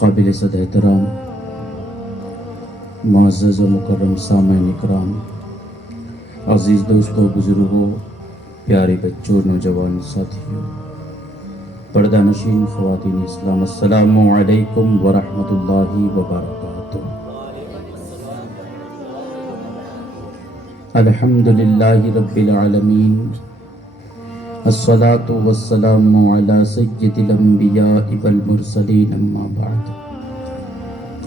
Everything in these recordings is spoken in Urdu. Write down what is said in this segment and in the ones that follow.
قابل صد احترام معزز و مکرم سامعین اکرام، عزیز دوستوں، بزرگوں، پیارے بچوں، نوجوان ساتھیوں، پردہ نشین خواتین اسلام، السلام علیکم ورحمۃ اللہ وبرکاتہ۔ الحمدللہ رب العالمین، الصلاة والسلام علی سید الانبیاء والمرسلین، اما بعد۔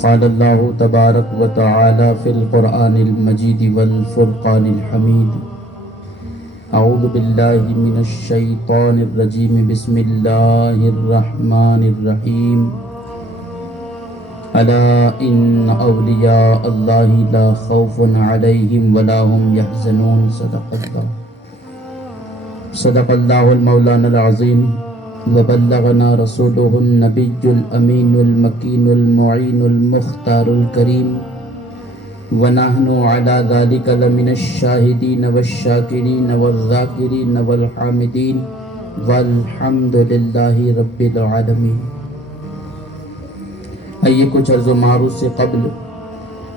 قال اللہ تبارک و تعالی فی القرآن المجید والفرقان الحمید، اعوذ باللہ من الشیطان الرجیم، بسم اللہ الرحمن الرحیم، الا ان اولیاء اللہ لا خوف علیہم ولا هم یحزنون۔ صدق اللہ المولانا العظیم، وبلغنا رسوله النبی الامین المکین المعین المختار الکریم، ونحن على ذلك لمن الشاہدین والشاکرین والذاکرین والحامدین، والحمد للہ رب العالمین۔ آئیے کچھ عرض و معروض سے قبل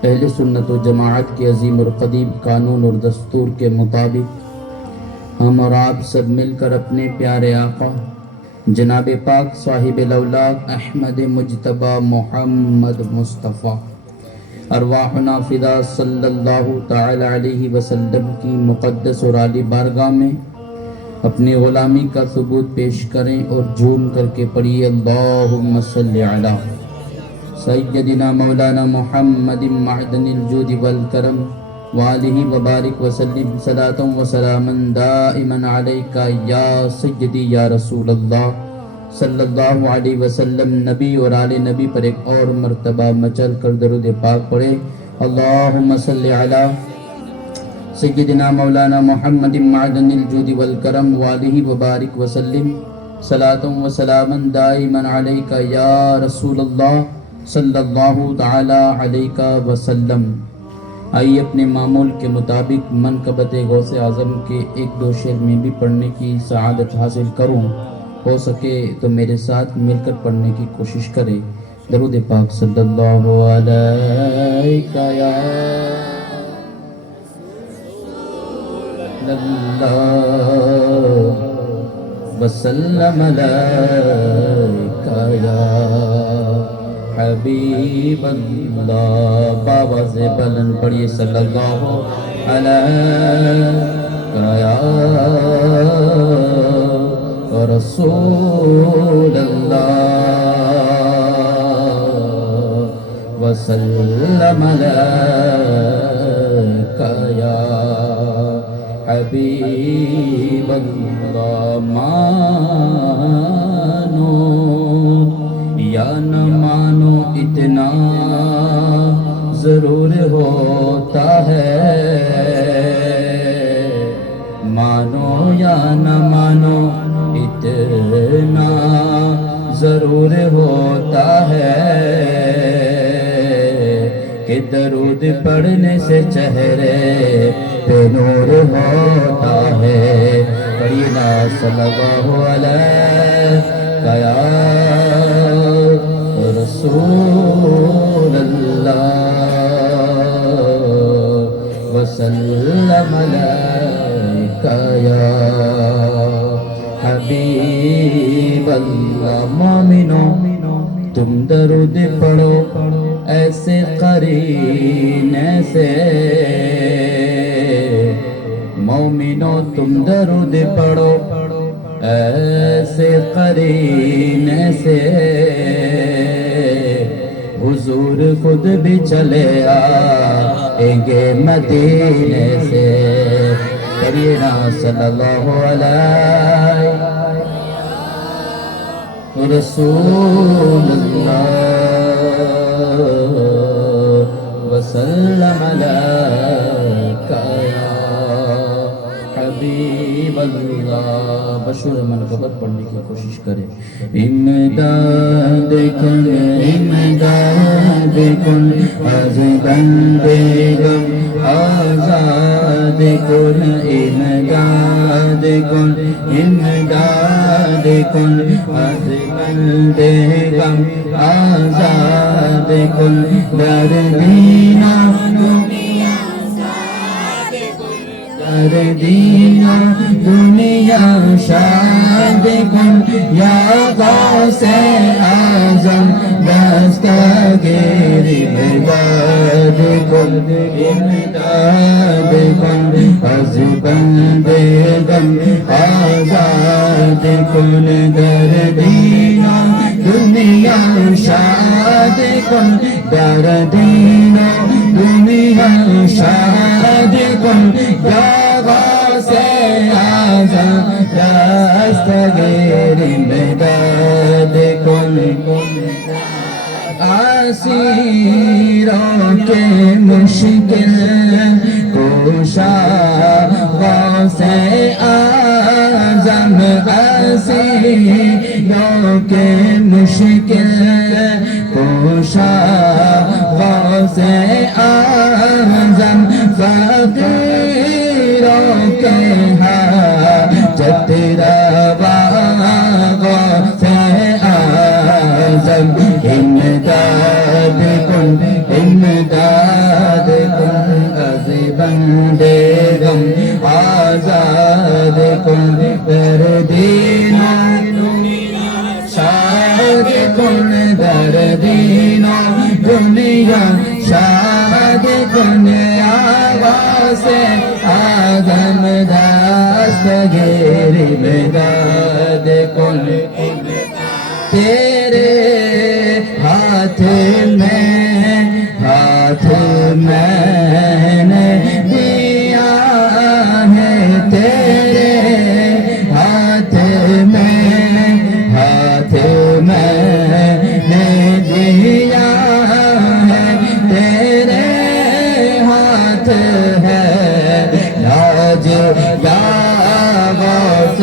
اہل سنت و جماعت کے عظیم اور قدیم قانون اور دستور کے مطابق ہم اور آپ سب مل کر اپنے پیارے آقا جناب پاک صاحب الاولاد احمد مجتبی محمد مصطفیٰ ارواحنا فدا صلی اللہ تعالی علیہ وسلم کی مقدس اور عالی بارگاہ میں اپنی غلامی کا ثبوت پیش کریں اور جھوم کر کے پڑھیے، اللہم صلی علی سیدنا مولانا محمد معدن الجود والکرم وآلہ وبارک وسلم، صلاۃ و سلاما دائما علیکا یا سیدی یا رسول اللہ صلی اللہ علیہ وسلم۔ نبی اور آل نبی پر ایک اور مرتبہ مچل کر درود پاک پڑھے، اللہم صلی علی سیدنا مولانا محمد معدن الجود والکرم وآلہ وبارک وسلم، صلاۃ و سلاما دائما علیکا یا رسول اللہ صلی اللہ تعالی علیہ وسلم۔ آئیے اپنے معمول کے مطابق منقبت غوث اعظم کے ایک دو شعر میں بھی پڑھنے کی سعادت حاصل کروں، ہو سکے تو میرے ساتھ مل کر پڑھنے کی کوشش کرے۔ درود پاک صلی اللہ علیہ یا اللہ وسلم علیکہ یا حبیب اللہ، باواز بلند پڑھیے، صلی اللہ علیہ یا رسول اللہ وسلم علیہ یا حبیب اللہ۔ مانو یا نہ مانو اتنا ضرور ہوتا ہے، مانو یا نہ مانو اتنا ضرور ہوتا ہے کہ درود پڑھنے سے چہرے پہ نور ہوتا ہے۔ پڑھیے نا صلی اللہ علیہ یا رسول اللہ وسلم علیکہ یا حبیب اللہ۔ مومنوں تم درود پڑھو ایسے قرینے سے، مومنوں تم درود پڑھو ایسے قرینے سے، حضور خود بھی چلے آئیں گے مدینے سے۔ پڑھیے نا صلی اللہ علیہ رسول اللہ وسلم علیکہ یا حبیب اللہ۔ بشور منقبت پڑھنے کی کوشش کرے۔ امداد کن امداد کن از بندے غم آزاد کن، امداد کن امداد کن از بندے غم آزاد کن دردینہ دردینہ دنیا شاد کن یا غوث اعظم دستگیر امداد کن امداد کن از بندے غم آزاد کن دردینہ دنیا شاد کن دردینہ دنیا شاد کن یا غوث اعظم دستگیر امداد کن اسیروں کے مشکل کوشا غوث اعظم اسیروں کے مشکل کوشا غوث اعظم فقیروں کے حاجت روا غوث اعظم امداد کن امداد کن از بندے غم آزاد کن دردینہ دنیا شاد کن دردینہ دنیا شاد کن آغاز آدم دستگیر امداد کن تیرے ہاتھ میں نے دیا ہے تیرے ہاتھ میں نے دیا ہے تیرے ہاتھ ہے راج یا غوث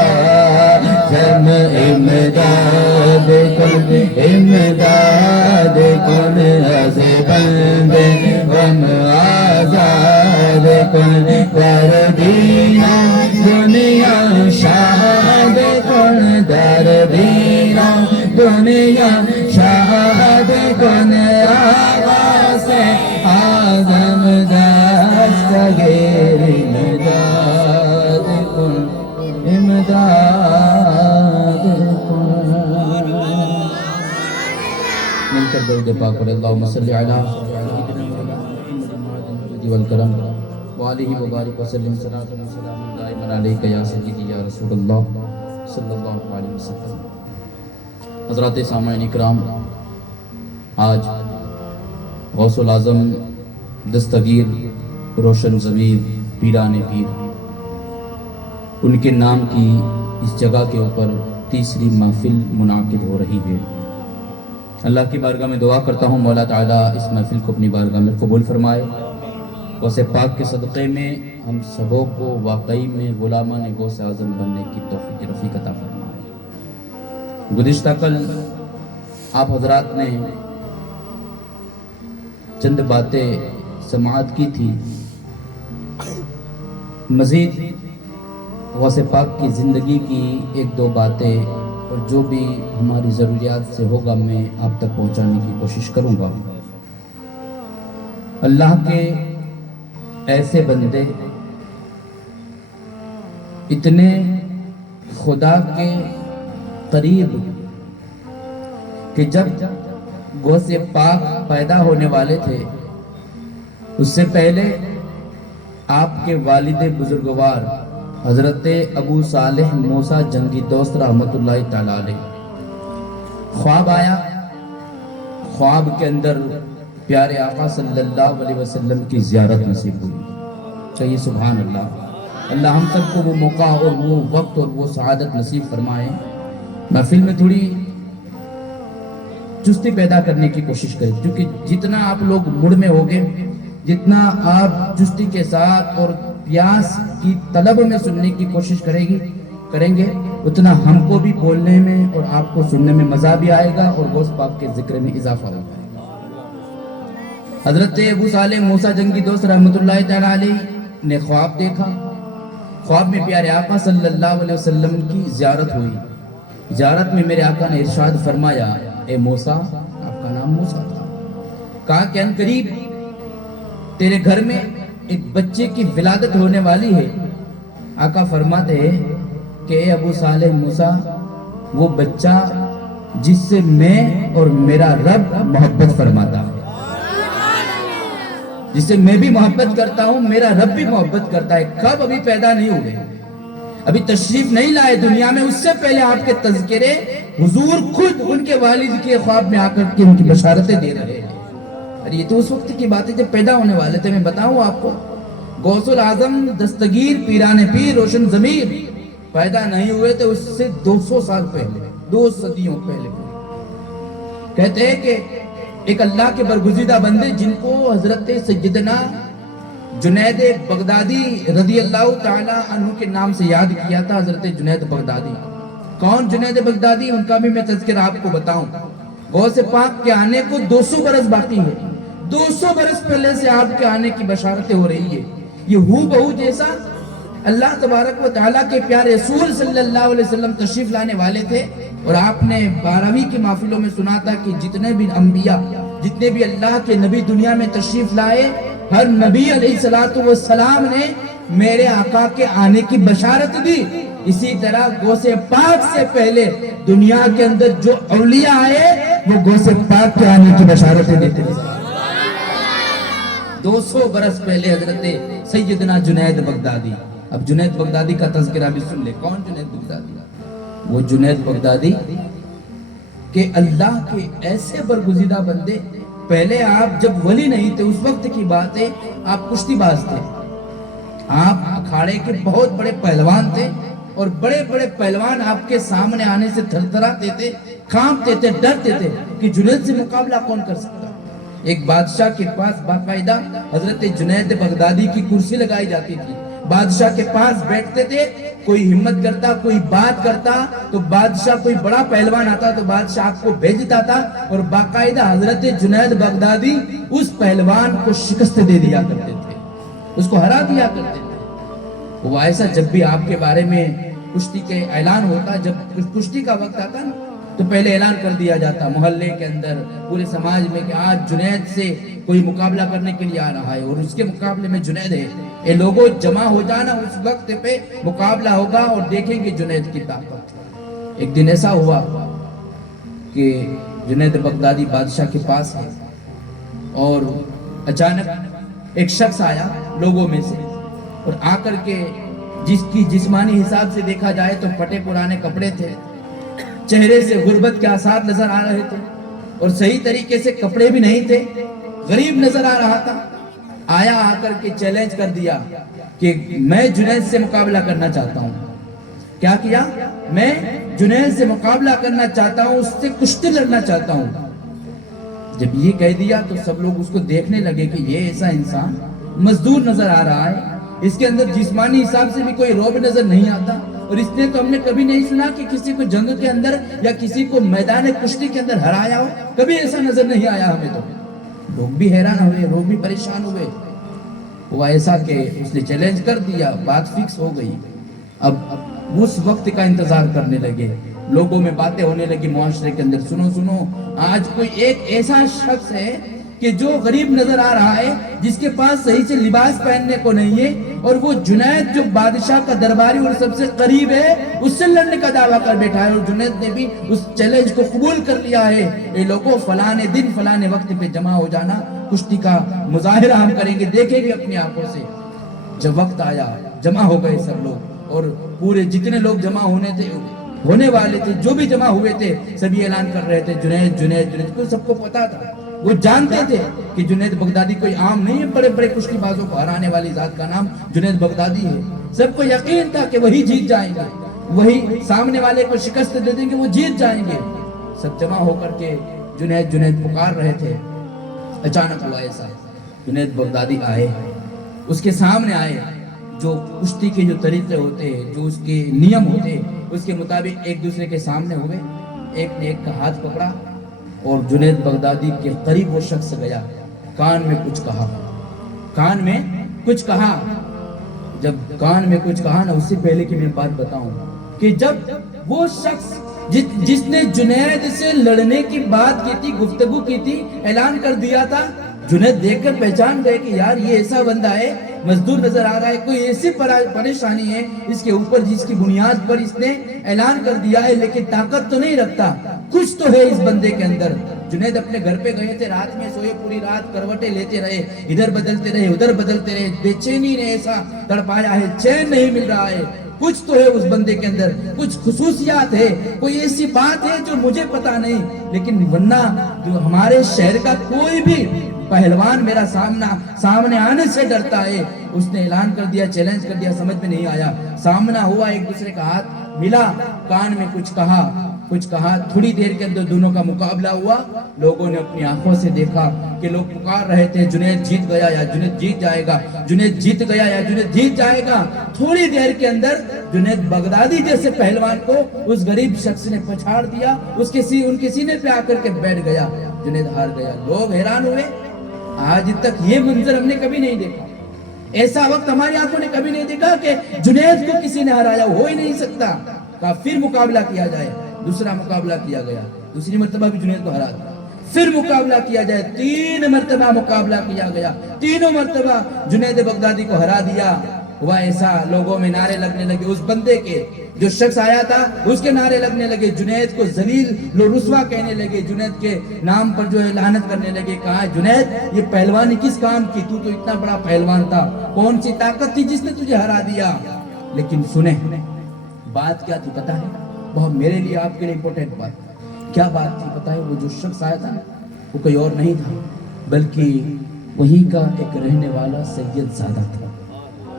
اعظم امداد کن امداد کن از بندے غم آزاد کن دردینہ دنیا شاد کن دردینہ دنیا شاد کن آغاز اعظم دستگیر امداد کن امداد مل کر درود پاک پڑھیں اللہم صلی علی محمد والکرم وآلہ وبارک وسلم صلاۃ و سلام دائما علیک یا سیدی یا رسول اللہ صلی اللہ علیہ وسلم۔ حضرات سامعین اکرام، آج غوث العظم دستگیر روشن ضمیر پیران پیر ان کے نام کی اس جگہ کے اوپر تیسری محفل منعقد ہو رہی ہے۔ اللہ کی بارگاہ میں دعا کرتا ہوں مولا تعالیٰ اس محفل کو اپنی بارگاہ میں قبول فرمائے، غوث پاک کے صدقے میں ہم سبوں کو واقعی میں غلامان غوث اعظم بننے کی توفیق رفیق عطا فرمائے۔ گزشتہ کل آپ حضرات نے چند باتیں سماعت کی تھی، مزید غوث پاک کی زندگی کی ایک دو باتیں اور جو بھی ہماری ضروریات سے ہوگا میں آپ تک پہنچانے کی کوشش کروں گا۔ اللہ کے ایسے بندے اتنے خدا کے قریب کہ جب غوث پاک پیدا ہونے والے تھے اس سے پہلے آپ کے والد بزرگوار حضرت ابو صالح موسیٰ جنگی دوست رحمت اللہ تعالیٰ علیہ خواب آیا، خواب کے اندر پیارے آقا صلی اللہ علیہ وسلم کی زیارت نصیب ہوئی۔ چاہیے سبحان اللہ، اللہ ہم سب کو وہ موقع اور وہ وقت اور وہ سعادت نصیب فرمائے۔ محفل میں تھوڑی چستی پیدا کرنے کی کوشش کریں، کیونکہ جتنا آپ لوگ مڑ میں ہوگے، جتنا آپ چستی کے ساتھ اور پیاس کی طلب میں سننے کی کوشش کریں گے اتنا ہم کو بھی بولنے میں اور آپ کو سننے میں مزہ بھی آئے گا اور غوث پاک کے ذکر میں اضافہ ہوگا۔ حضرت ابو صالح موسیٰ جنگی دوست رحمت اللہ تعالیٰ علیہ نے خواب دیکھا، خواب میں پیارے آقا صلی اللہ علیہ وسلم کی زیارت ہوئی۔ زیارت میں میرے آقا نے ارشاد فرمایا، اے موسیٰ، آپ کا نام موسیٰ تھا، کہا کہ ان قریب تیرے گھر میں ایک بچے کی ولادت ہونے والی ہے۔ آقا فرماتے ہیں کہ اے ابو صالح موسیٰ، وہ بچہ جس سے میں اور میرا رب محبت فرماتا ہے، جس سے میں بھی محبت کرتا ہوں، میرا رب بھی محبت کرتا ہے، کب ابھی پیدا نہیں ہوئے، ابھی تشریف نہیں لائے دنیا میں، اس سے پہلے آپ کے تذکرے حضور خود ان کے والد کے خواب میں آ کر کے ان کی بشارتیں دے رہے ہیں۔ اور یہ تو اس وقت کی بات ہے جب پیدا ہونے والے تھے۔ میں بتاؤں آپ کو، غوث العظم دستگیر پیران پیر روشن ضمیر پیدا نہیں ہوئے تھے اس سے 200 سال پہلے، 2 صدیوں پہلے۔ کہتے ہیں کہ ایک اللہ کے برگزیدہ بندے جن کو حضرت سیدنا جنید بغدادی رضی اللہ تعالی عنہ کے نام سے یاد کیا تھا، حضرت جنید بغدادی۔ کون جنید بغدادی؟ ان کا بھی میں تذکرہ آپ کو بتاؤں۔ غوث پاک کے آنے کو 200 برس باقی ہے، 200 برس پہلے سے آپ کے آنے کی بشارتیں ہو رہی ہے۔ یہ ہو بہو جیسا اللہ تبارک و تعالیٰ کے پیارے رسول صلی اللہ علیہ وسلم تشریف لانے والے تھے، اور آپ نے 12ویں کی محفلوں میں سنا تھا کہ جتنے بھی انبیاء، جتنے بھی اللہ کے نبی دنیا میں تشریف لائے، ہر نبی علیہ السلام نے میرے آقا کے آنے کی بشارت دی۔ اسی طرح غوث پاک سے پہلے دنیا کے اندر جو اولیاء آئے وہ غوث پاک کے آنے کی بشارتیں دیتے تھے۔ 200 برس پہلے حضرت سیدنا جنید بغدادی۔ اب جنید بغدادی کا تذکرہ بھی سن لے۔ کون جنید بغدادی؟ وہ جنید بغدادی کہ اللہ کے ایسے برگزیدہ بندے، پہلے آپ جب ولی نہیں تھے، اس وقت کی بات ہے، آپ کشتی باز تھے، آپ اکھاڑے کے بہت بڑے پہلوان تھے، اور بڑے بڑے پہلوان آپ کے سامنے آنے سے تھرتھراتے تھے، کانپتے تھے، ڈرتے تھے کہ جنید سے مقابلہ کون کر سکتا۔ ایک بادشاہ کے پاس باقاعدہ حضرت جنید بغدادی کی کرسی لگائی جاتی تھی، بادشاہ کے پاس بیٹھتے تھے، کوئی ہمت کرتا، کوئی بات کرتا تو بادشاہ، کوئی بڑا پہلوان آتا تو بادشاہ آپ کو بھیجتا تھا، اور باقاعدہ حضرت جنید بغدادی اس پہلوان کو شکست دے دیا کرتے تھے، اس کو ہرا دیا کرتے تھے۔ وہ ایسا جب بھی آپ کے بارے میں کشتی کے اعلان ہوتا، جب کشتی کا وقت آتا نا تو پہلے اعلان کر دیا جاتا محلے کے اندر، پورے سماج میں کہ آج جنید سے کوئی مقابلہ کرنے کے لیے آ رہا ہے، اور اس کے مقابلے میں جنید ہے، اے لوگوں جمع ہو جانا، اس وقت پہ مقابلہ ہوگا اور دیکھیں گے جنید کی طاقت۔ ایک دن ایسا ہوا کہ جنید بغدادی بادشاہ کے پاس ہے، اور اچانک ایک شخص آیا لوگوں میں سے، اور آ کر کے جس کی جسمانی حساب سے دیکھا جائے تو پھٹے پرانے کپڑے تھے، چہرے سے غربت کے آثار نظر آ رہے تھے، اور صحیح طریقے سے کپڑے بھی نہیں تھے، غریب نظر آ رہا تھا۔ آیا، آ کر کے چیلنج کر دیا کہ میں جنید سے مقابلہ کرنا چاہتا ہوں۔ کیا کیا؟ میں جنید سے مقابلہ کرنا چاہتا ہوں، اس سے کشتی لڑنا چاہتا ہوں۔ جب یہ کہہ دیا تو سب لوگ اس کو دیکھنے لگے کہ یہ ایسا انسان مزدور نظر آ رہا ہے، اس کے اندر جسمانی حساب سے بھی کوئی روب نظر نہیں آتا، اور اس نے تو ہم نے کبھی نہیں سنا کہ کسی کو جنگ کے اندر یا کسی کو میدان کشتی کے اندر ہرایا ہو، کبھی ایسا نظر نہیں آیا ہمیں تو۔ لوگ بھی حیران ہوئے، لوگ بھی پریشان ہوئے۔ وہ ایسا کہ اس نے چیلنج کر دیا، بات فکس ہو گئی۔ اب اس وقت کا انتظار کرنے لگے، لوگوں میں باتیں ہونے لگی معاشرے کے اندر، سنو آج کوئی ایک ایسا شخص ہے کہ جو غریب نظر آ رہا ہے، جس کے پاس صحیح سے لباس پہننے کو نہیں ہے، اور وہ جنید جو بادشاہ کا درباری اور سب سے قریب ہے، اس سے لڑنے کا دعویٰ کر بیٹھا ہے، اور جنید نے بھی اس چیلنج کو قبول کر لیا ہے۔ اے لوگوں، فلانے دن فلانے وقت پہ جمع ہو جانا، کشتی کا مظاہرہ ہم کریں گے، دیکھیں گے اپنی آنکھوں سے۔ جب وقت آیا، جمع ہو گئے سب لوگ، اور پورے جتنے لوگ جمع ہونے والے تھے، جو بھی جمع ہوئے تھے، سبھی اعلان کر رہے تھے جنید جنید جنید، کو سب کو پتا تھا، وہ جانتے تھے کہ جنید بغدادی کوئی عام نہیں ہے، بڑے بڑے کشتی بازوں کو ہرانے والی ذات کا نام جنید بغدادی ہے۔ سب کو یقین تھا کہ وہی جیت جائیں گے، وہی سامنے والے کو شکست دے دیں گے، وہ جیت جائیں گے۔ سب جمع ہو کر کے جنید جنید پکار رہے تھے۔ اچانک ہوا ایسا، جنید بغدادی آئے، اس کے سامنے آئے، جو کشتی کے جو طریقے ہوتے ہیں، جو اس کے نیم ہوتے ہیں، اس کے مطابق ایک دوسرے کے سامنے ہوئے، ایک نے ایک کا ہاتھ پکڑا، اور جنید بغدادی کے قریب وہ شخص گیا، کان میں کچھ کہا، کان میں کچھ کہا۔ جب کان میں کچھ کہا نا، اس سے پہلے کہ میں بات بتاؤں کہ جب وہ شخص جس نے جنید سے لڑنے کی بات کی تھی، گفتگو کی تھی، اعلان کر دیا تھا، جنید دیکھ کر پہچان گئے کہ یار یہ ایسا بندہ ہے، مزدور نظر آ رہا ہے، کوئی ایسی پریشانی ہے اس کے اوپر جس کی بنیاد پر اس نے اعلان کر دیا ہے، لیکن طاقت تو نہیں رکھتا، کچھ تو ہے اس بندے کے اندر۔ جنید اپنے گھر پہ گئے تھے، رات میں سوئے، پوری رات کروٹیں لیتے رہے، ادھر بدلتے رہے ادھر بدلتے رہے، بے چینی نے ایسا تڑپایا ہے، چین نہیں مل رہا ہے، کچھ تو ہے اس بندے کے اندر، کچھ خصوصیات ہے، کوئی ایسی بات ہے جو مجھے پتا نہیں، لیکن ورنہ جو ہمارے شہر کا کوئی بھی پہلوان میرا سامنے آنے سے ڈرتا ہے۔ اس نے اعلان کر دیا، چیلنج کر دیا، سمجھ میں نہیں آیا، سامنا ہوا، ایک دوسرے کا ہاتھ ملا، کان میں کچھ کہا، تھوڑی دیر کے اندر دونوں کا مقابلہ ہوا۔ لوگوں نے اپنی آنکھوں سے دیکھا کہ لوگ پکار رہے تھے جنید جیت گیا یا جنید جیت جائے گا، جنید جیت گیا یا جنید جیت جائے گا۔ تھوڑی دیر کے اندر جنید بغدادی جیسے پہلوان کو اس غریب شخص نے پچھاڑ دیا، ان کے سینے پہ آ کر کے بیٹھ گیا، جنید ہار گیا۔ لوگ حیران ہوئے، آج تک یہ منظر ہم نے کبھی نہیں دیکھا، ایسا وقت ہماری آنکھوں نے کبھی نہیں دیکھا کہ جنید کو کسی نے ہرایا، ہو ہی نہیں سکتا۔ کہا پھر مقابلہ کیا جائے، دوسرا مقابلہ کیا گیا، دوسری مرتبہ بھی جنید کو ہرا دیا، پھر مقابلہ کیا جائے، 3 مرتبہ مقابلہ کیا گیا، تینوں مرتبہ جنید بغدادی کو ہرا دیا۔ ہوا ایسا، لوگوں میں نعرے لگنے لگے، اس بندے کے جو شخص آیا تھا اس کے نعرے لگنے لگے، جنید کو ذلیل و رسوا کہنے لگے، جنید کے نام پر جو ہے لعنت کرنے لگے۔ کہا جنید یہ پہلوانی کس کام کی، تو اتنا بڑا پہلوان تھا، کون سی طاقت تھی جس نے تجھے ہرا دیا؟ لیکن سنیں بات کیا تھی پتہ ہے، بہت میرے لیے آپ کے لیے امپورٹنٹ بات، کیا بات تھی پتہ ہے؟ وہ جو شخص آیا تھا وہ کوئی اور نہیں تھا بلکہ وہیں کا ایک رہنے والا سید زادہ تھا،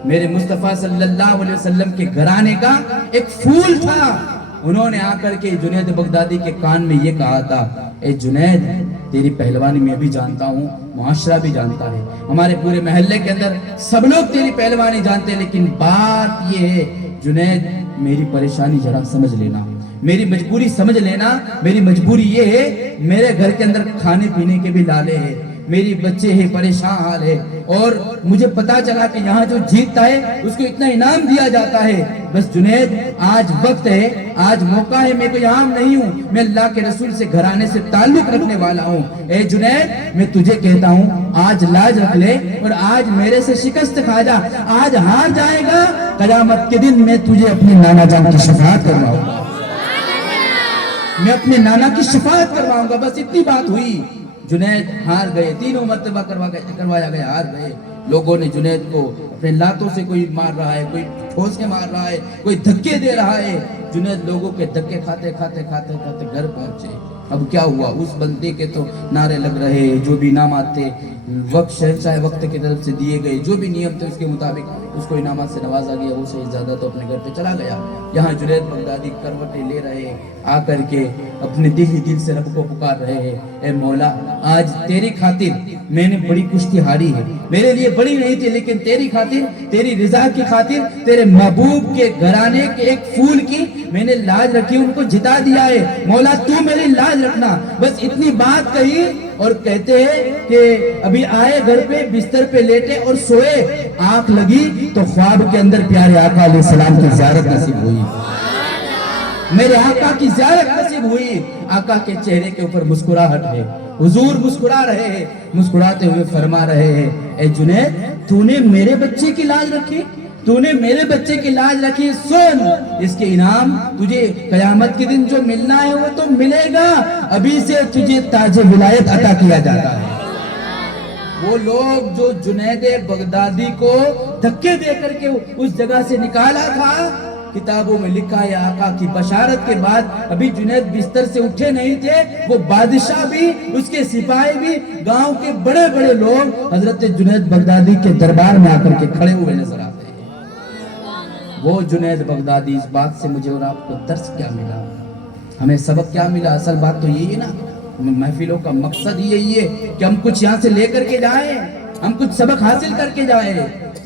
میرے مصطفیٰ صلی اللہ علیہ وسلم کے گھرانے کا ایک پھول تھا۔ انہوں نے آ کر کے جنید بغدادی کے کان میں یہ کہا تھا، اے جنید تیری پہلوانی میں بھی جانتا ہوں، معاشرہ بھی جانتا ہے، ہمارے پورے محلے کے اندر سب لوگ تیری پہلوانی جانتے ہیں، لیکن بات یہ ہے جنید میری پریشانی ذرا سمجھ لینا، میری مجبوری سمجھ لینا۔ میری مجبوری یہ ہے، میرے گھر کے اندر کھانے پینے کے بھی لالے ہیں، میری بچے ہیں، پریشان حال ہے، اور مجھے پتا چلا کہ یہاں جو جیتتا ہے اس کو اتنا انعام دیا جاتا ہے۔ بس جنید آج وقت ہے، آج موقع ہے، میں کوئی عام نہیں ہوں، میں اللہ کے رسول سے گھرانے سے تعلق رکھنے والا ہوں۔ اے جنید میں تجھے کہتا ہوں آج لاج رکھ لے، اور آج میرے سے شکست کھا جا، آج ہار جائے گا، قیامت کے دن میں تجھے اپنے نانا جان کی شفاعت کرواؤں گا، میں اپنے نانا کی شفاعت کرواؤں گا۔ بس اتنی بات ہوئی، جنید ہار گئے، تینوں مرتبہ کروایا گیا، ہار گئے۔ لوگوں نے جنید کو اپنے لاتوں سے کوئی مار رہا ہے، کوئی ٹھوس کے مار رہا ہے، کوئی دھکے دے رہا ہے۔ جنید لوگوں کے دھکے کھاتے گھر پہنچے۔ اب کیا ہوا، اس بندے کے تو نعرے لگ رہے، جو بھی انعامات تھے وقت شہنشاہ وقت کی طرف سے دیے گئے، جو بھی نیم تھے اس کے مطابق اس کو انعامات سے نوازا گیا۔ وہ سید زادہ تو اپنے گھر پہ چلا گیا۔ یہاں جنید بغدادی کروٹیں لے رہے، آ کر کے اپنے دل سے رب کو پکار رہے ہیں، اے مولا آج تیری خاطر میں نے بڑی کشتی ہاری ہے، میرے لیے بڑی نہیں تھی، لیکن تیری خاطر، تیری رضا کی خاطر، تیرے محبوب کے گھرانے کے ایک پھول کی میں نے لاج رکھی، ان کو جتا دیا ہے، مولا تو میری لاج رکھنا۔ بس اتنی بات کہی، اور کہتے ہیں کہ ابھی آئے گھر پہ، بستر پہ لیٹے اور سوئے، آنکھ لگی تو خواب کے اندر پیارے آقا علیہ السلام کی زیارت نصیب ہوئی، میرے آقا کی زیارت نصیب ہوئی۔ آقا کے چہرے کے اوپر مسکراہٹ ہے، حضور مسکرا رہے ہیں، مسکراتے ہوئے فرما رہے ہیں، اے جنید تو نے میرے بچے کی لاج رکھی، تو نے میرے بچے کی لاج رکھی، سن اس کے انعام تجھے قیامت کے دن جو ملنا ہے وہ تو ملے گا، ابھی سے تجھے تاج ولایت عطا کیا جاتا ہے۔ وہ لوگ جو جنید بغدادی کو دھکے دے کر کے اس جگہ سے نکالا تھا، کتابوں میں لکھا ہے آقا کی بشارت کے بعد ابھی جنید بستر سے اٹھے نہیں تھے، وہ بادشاہ بھی، اس کے سپاہی بھی، گاؤں کے بڑے بڑے لوگ حضرت جنید بغدادی کے دربار میں آ کر کے کھڑے ہوئے نظر آتے ہیں۔ وہ جنید بغدادی، اس بات سے مجھے اور آپ کو درس کیا ملا، ہمیں سبق کیا ملا؟ اصل بات تو یہی ہے نا، محفلوں کا مقصد یہی ہے کہ ہم کچھ یہاں سے لے کر کے جائیں، ہم کچھ سبق حاصل کر کے جائیں۔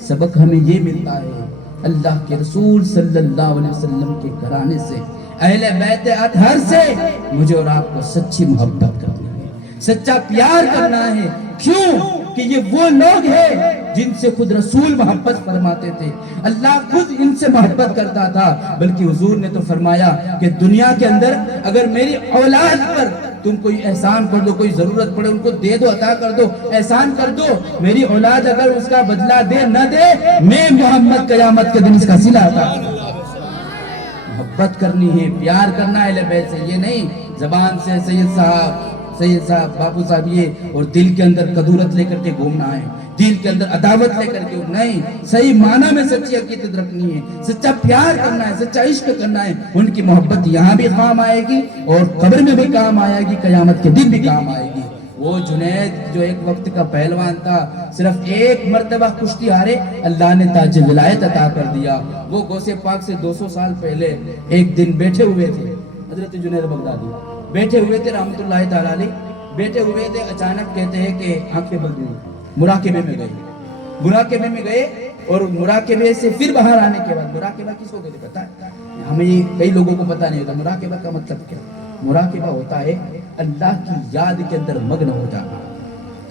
سبق ہمیں یہ ملتا ہے، اللہ کے رسول صلی اللہ علیہ وسلم کے گھرانے سے، اہل بیت اطہر سے مجھے اور آپ کو سچی محبت کرنی ہے، سچا پیار کرنا ہے۔ کیوں کہ یہ وہ لوگ ہیں جن سے خود رسول محبت فرماتے تھے، اللہ خود ان سے محبت کرتا تھا، بلکہ حضور نے تو فرمایا کہ دنیا کے اندر اگر میری اولاد پر تم کوئی احسان کر دو، کوئی ضرورت پڑے ان کو دے دو، عطا کر دو، احسان کر دو، میری اولاد اگر اس کا بدلہ دے نہ دے، میں محمد قیامت کے دن اس کا صلہ عطا کروں۔ محبت کرنی ہے، پیار کرنا ہے اہل بیت سے، یہ نہیں زبان سے سید صاحب باپو صاحب یہ، اور دل کے اندر قدورت لے کر کے گھومنا ہے، دل کے اندر عداوت لے کر کے نہیں، صحیح معنی میں سچی عقیدت رکھنی ہے، سچا پیار کرنا ہے، سچا عشق کرنا ہے۔ ان کی محبت یہاں بھی کام آئے گی اور قبر میں بھی کام آئے گی، قیامت کے دن بھی کام آئے گی۔ وہ جنید جو ایک وقت کا پہلوان تھا، صرف ایک مرتبہ کشتی ہارے، اللہ نے تاج ولایت عطا کر دیا۔ وہ غوث پاک سے 200 سال پہلے ایک دن بیٹھے ہوئے تھے، حضرت جنید بغدادی بیٹھے ہوئے تھے رحمت اللہ تعالیٰ علیہ، بیٹھے ہوئے تھے، اچانک کہتے ہیں کہ آنکھیں بند ہوئی، مراقبے میں گئے اور مراقبے سے پھر باہر آنے کے بعد، مراقبہ کس کو کہتے پتا ہے؟ ہمیں یہ کئی لوگوں کو پتا نہیں ہوتا مراقبہ کا مطلب کیا۔ مراقبہ ہوتا ہے اللہ کی یاد کے اندر مگن ہو جانا،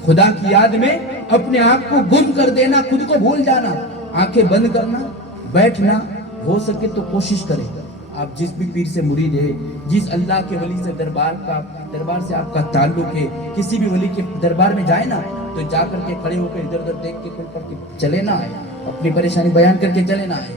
خدا کی یاد میں اپنے آپ کو گم کر دینا، خود کو بھول جانا، آنکھیں بند کرنا، بیٹھنا، ہو سکے تو کوشش کریں آپ جس بھی پیر سے مرید ہے، جس اللہ کے ولی سے دربار سے آپ کا تعلق ہے، کسی بھی ولی کے دربار میں جائے نا تو جا کر کے کھڑے ہو کے ادھر ادھر دیکھ کے کھل پڑ کے چلے نہ آئے، اپنی پریشانی بیان کر کے چلے نہ آئے۔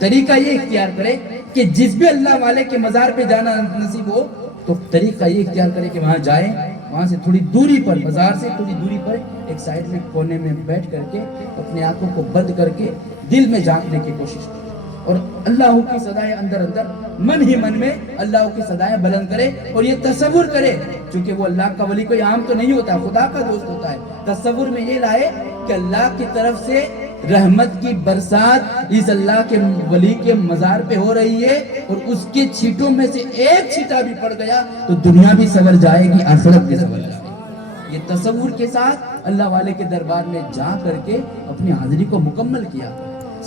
طریقہ یہ اختیار کرے کہ جس بھی اللہ والے کے مزار پہ جانا نصیب ہو تو طریقہ یہ اختیار کرے کہ وہاں جائے، وہاں سے تھوڑی دوری پر، مزار سے تھوڑی دوری پر ایک سائیڈ میں کونے میں بیٹھ کر کے اپنے آنکھوں کو بند کر کے دل میں جھانکنے کی کوشش کرے اور اللہ کی صدائیں اندر من ہی من میں اللہ کی صدائیں بلند کرے اور یہ تصور کرے، چونکہ وہ اللہ کا ولی کوئی عام تو نہیں ہوتا، خدا کا دوست ہوتا ہے، تصور میں یہ لائے کہ اللہ کی طرف سے رحمت کی برسات اس اللہ کے ولی کے مزار پہ ہو رہی ہے اور اس کے چھیٹوں میں سے ایک چھیٹا بھی پڑ گیا تو دنیا بھی سنور جائے گی، آخرت بھی سنور جائے گی۔ یہ تصور کے ساتھ اللہ والے کے دربار میں جا کر کے اپنی حاضری کو مکمل کیا،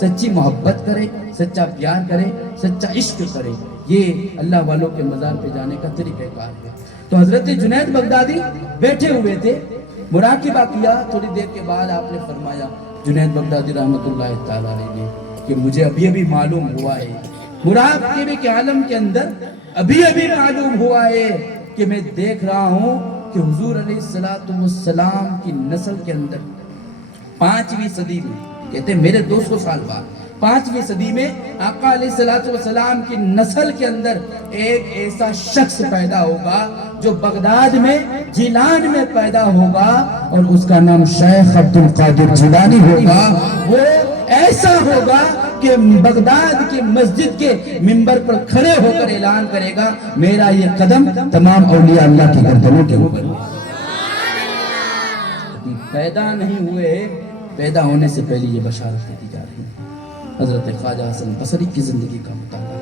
سچی محبت کرے، سچا پیار کرے، سچا عشق کرے، یہ اللہ والوں کے مزار پہ جانے کا طریقہ کار ہے۔ تو حضرت جنید بغدادی بیٹھے ہوئے تھے، مراقبہ کیا، تھوڑی دیر کے بعد آپ نے فرمایا جنید بغدادی رحمت اللہ تعالیٰ علیہ نے کہ مجھے ابھی معلوم ہوا ہے، مراقبے کے عالم کے اندر ابھی معلوم ہوا ہے کہ میں دیکھ رہا ہوں کہ حضور علیہ السلام کی نسل کے اندر 5ویں صدی میں، کہتے ہیں میرے 200 سال بعد 5ویں صدی میں آقا علیہ السلام کی نسل کے اندر ایک ایسا شخص پیدا ہوگا جو بغداد میں جیلان میں پیدا ہوگا اور اس کا نام شیخ عبد القادر جیلانی ہوگا۔ وہ ایسا ہوگا کہ بغداد کی مسجد کے منبر پر کھڑے ہو کر اعلان کرے گا میرا یہ قدم تمام اولیاء اللہ کی گردنوں کے اوپر۔ پیدا نہیں ہوئے، پیدا ہونے سے پہلے یہ بشارت دی جا رہی ہے۔ حضرت خواجہ حسن بصری کی زندگی کا مطالعہ،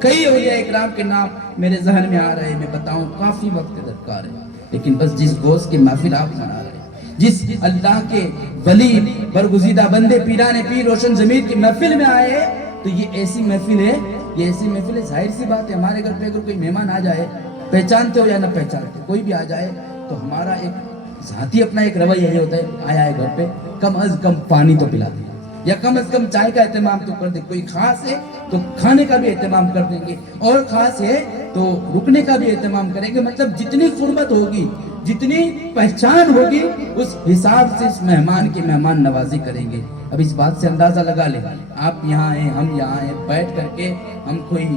کئی اولیاء اکرام کے نام میرے ذہن میں آ رہے ہیں، میں بتاؤں کافی وقت درکار ہے، لیکن بس جس گوش کی محفل آپ منا رہے ہیں، جس اللہ کے ولی برگزیدہ بندے پیران پیر روشن ضمیر کی محفل میں آئے ہیں تو یہ ایسی محفل ہے، یہ ایسی محفل ہے، ظاہر سی بات ہے ہمارے گھر پہ اگر کوئی مہمان آ جائے، پہچانتے ہو یا نہ پہچانتے، کوئی بھی آ جائے تو ہمارا ایک ذاتی اپنا ایک رویہ یہ ہوتا ہے، آیا ہے گھر پہ کم از کم پانی تو پلا دیں یا کم از کم چائے کا اہتمام تو کر دیں، کوئی خاص ہے تو کھانے کا بھی اہتمام کر دیں گے اور خاص ہے تو رکنے کا بھی اہتمام کریں گے، مطلب جتنی قربت ہوگی، جتنی پہچان ہوگی اس حساب سے اس مہمان کی مہمان نوازی کریں گے۔ اب اس بات سے اندازہ لگا لیں، آپ یہاں ہیں، ہم یہاں ہیں، بیٹھ کر کے ہم کوئی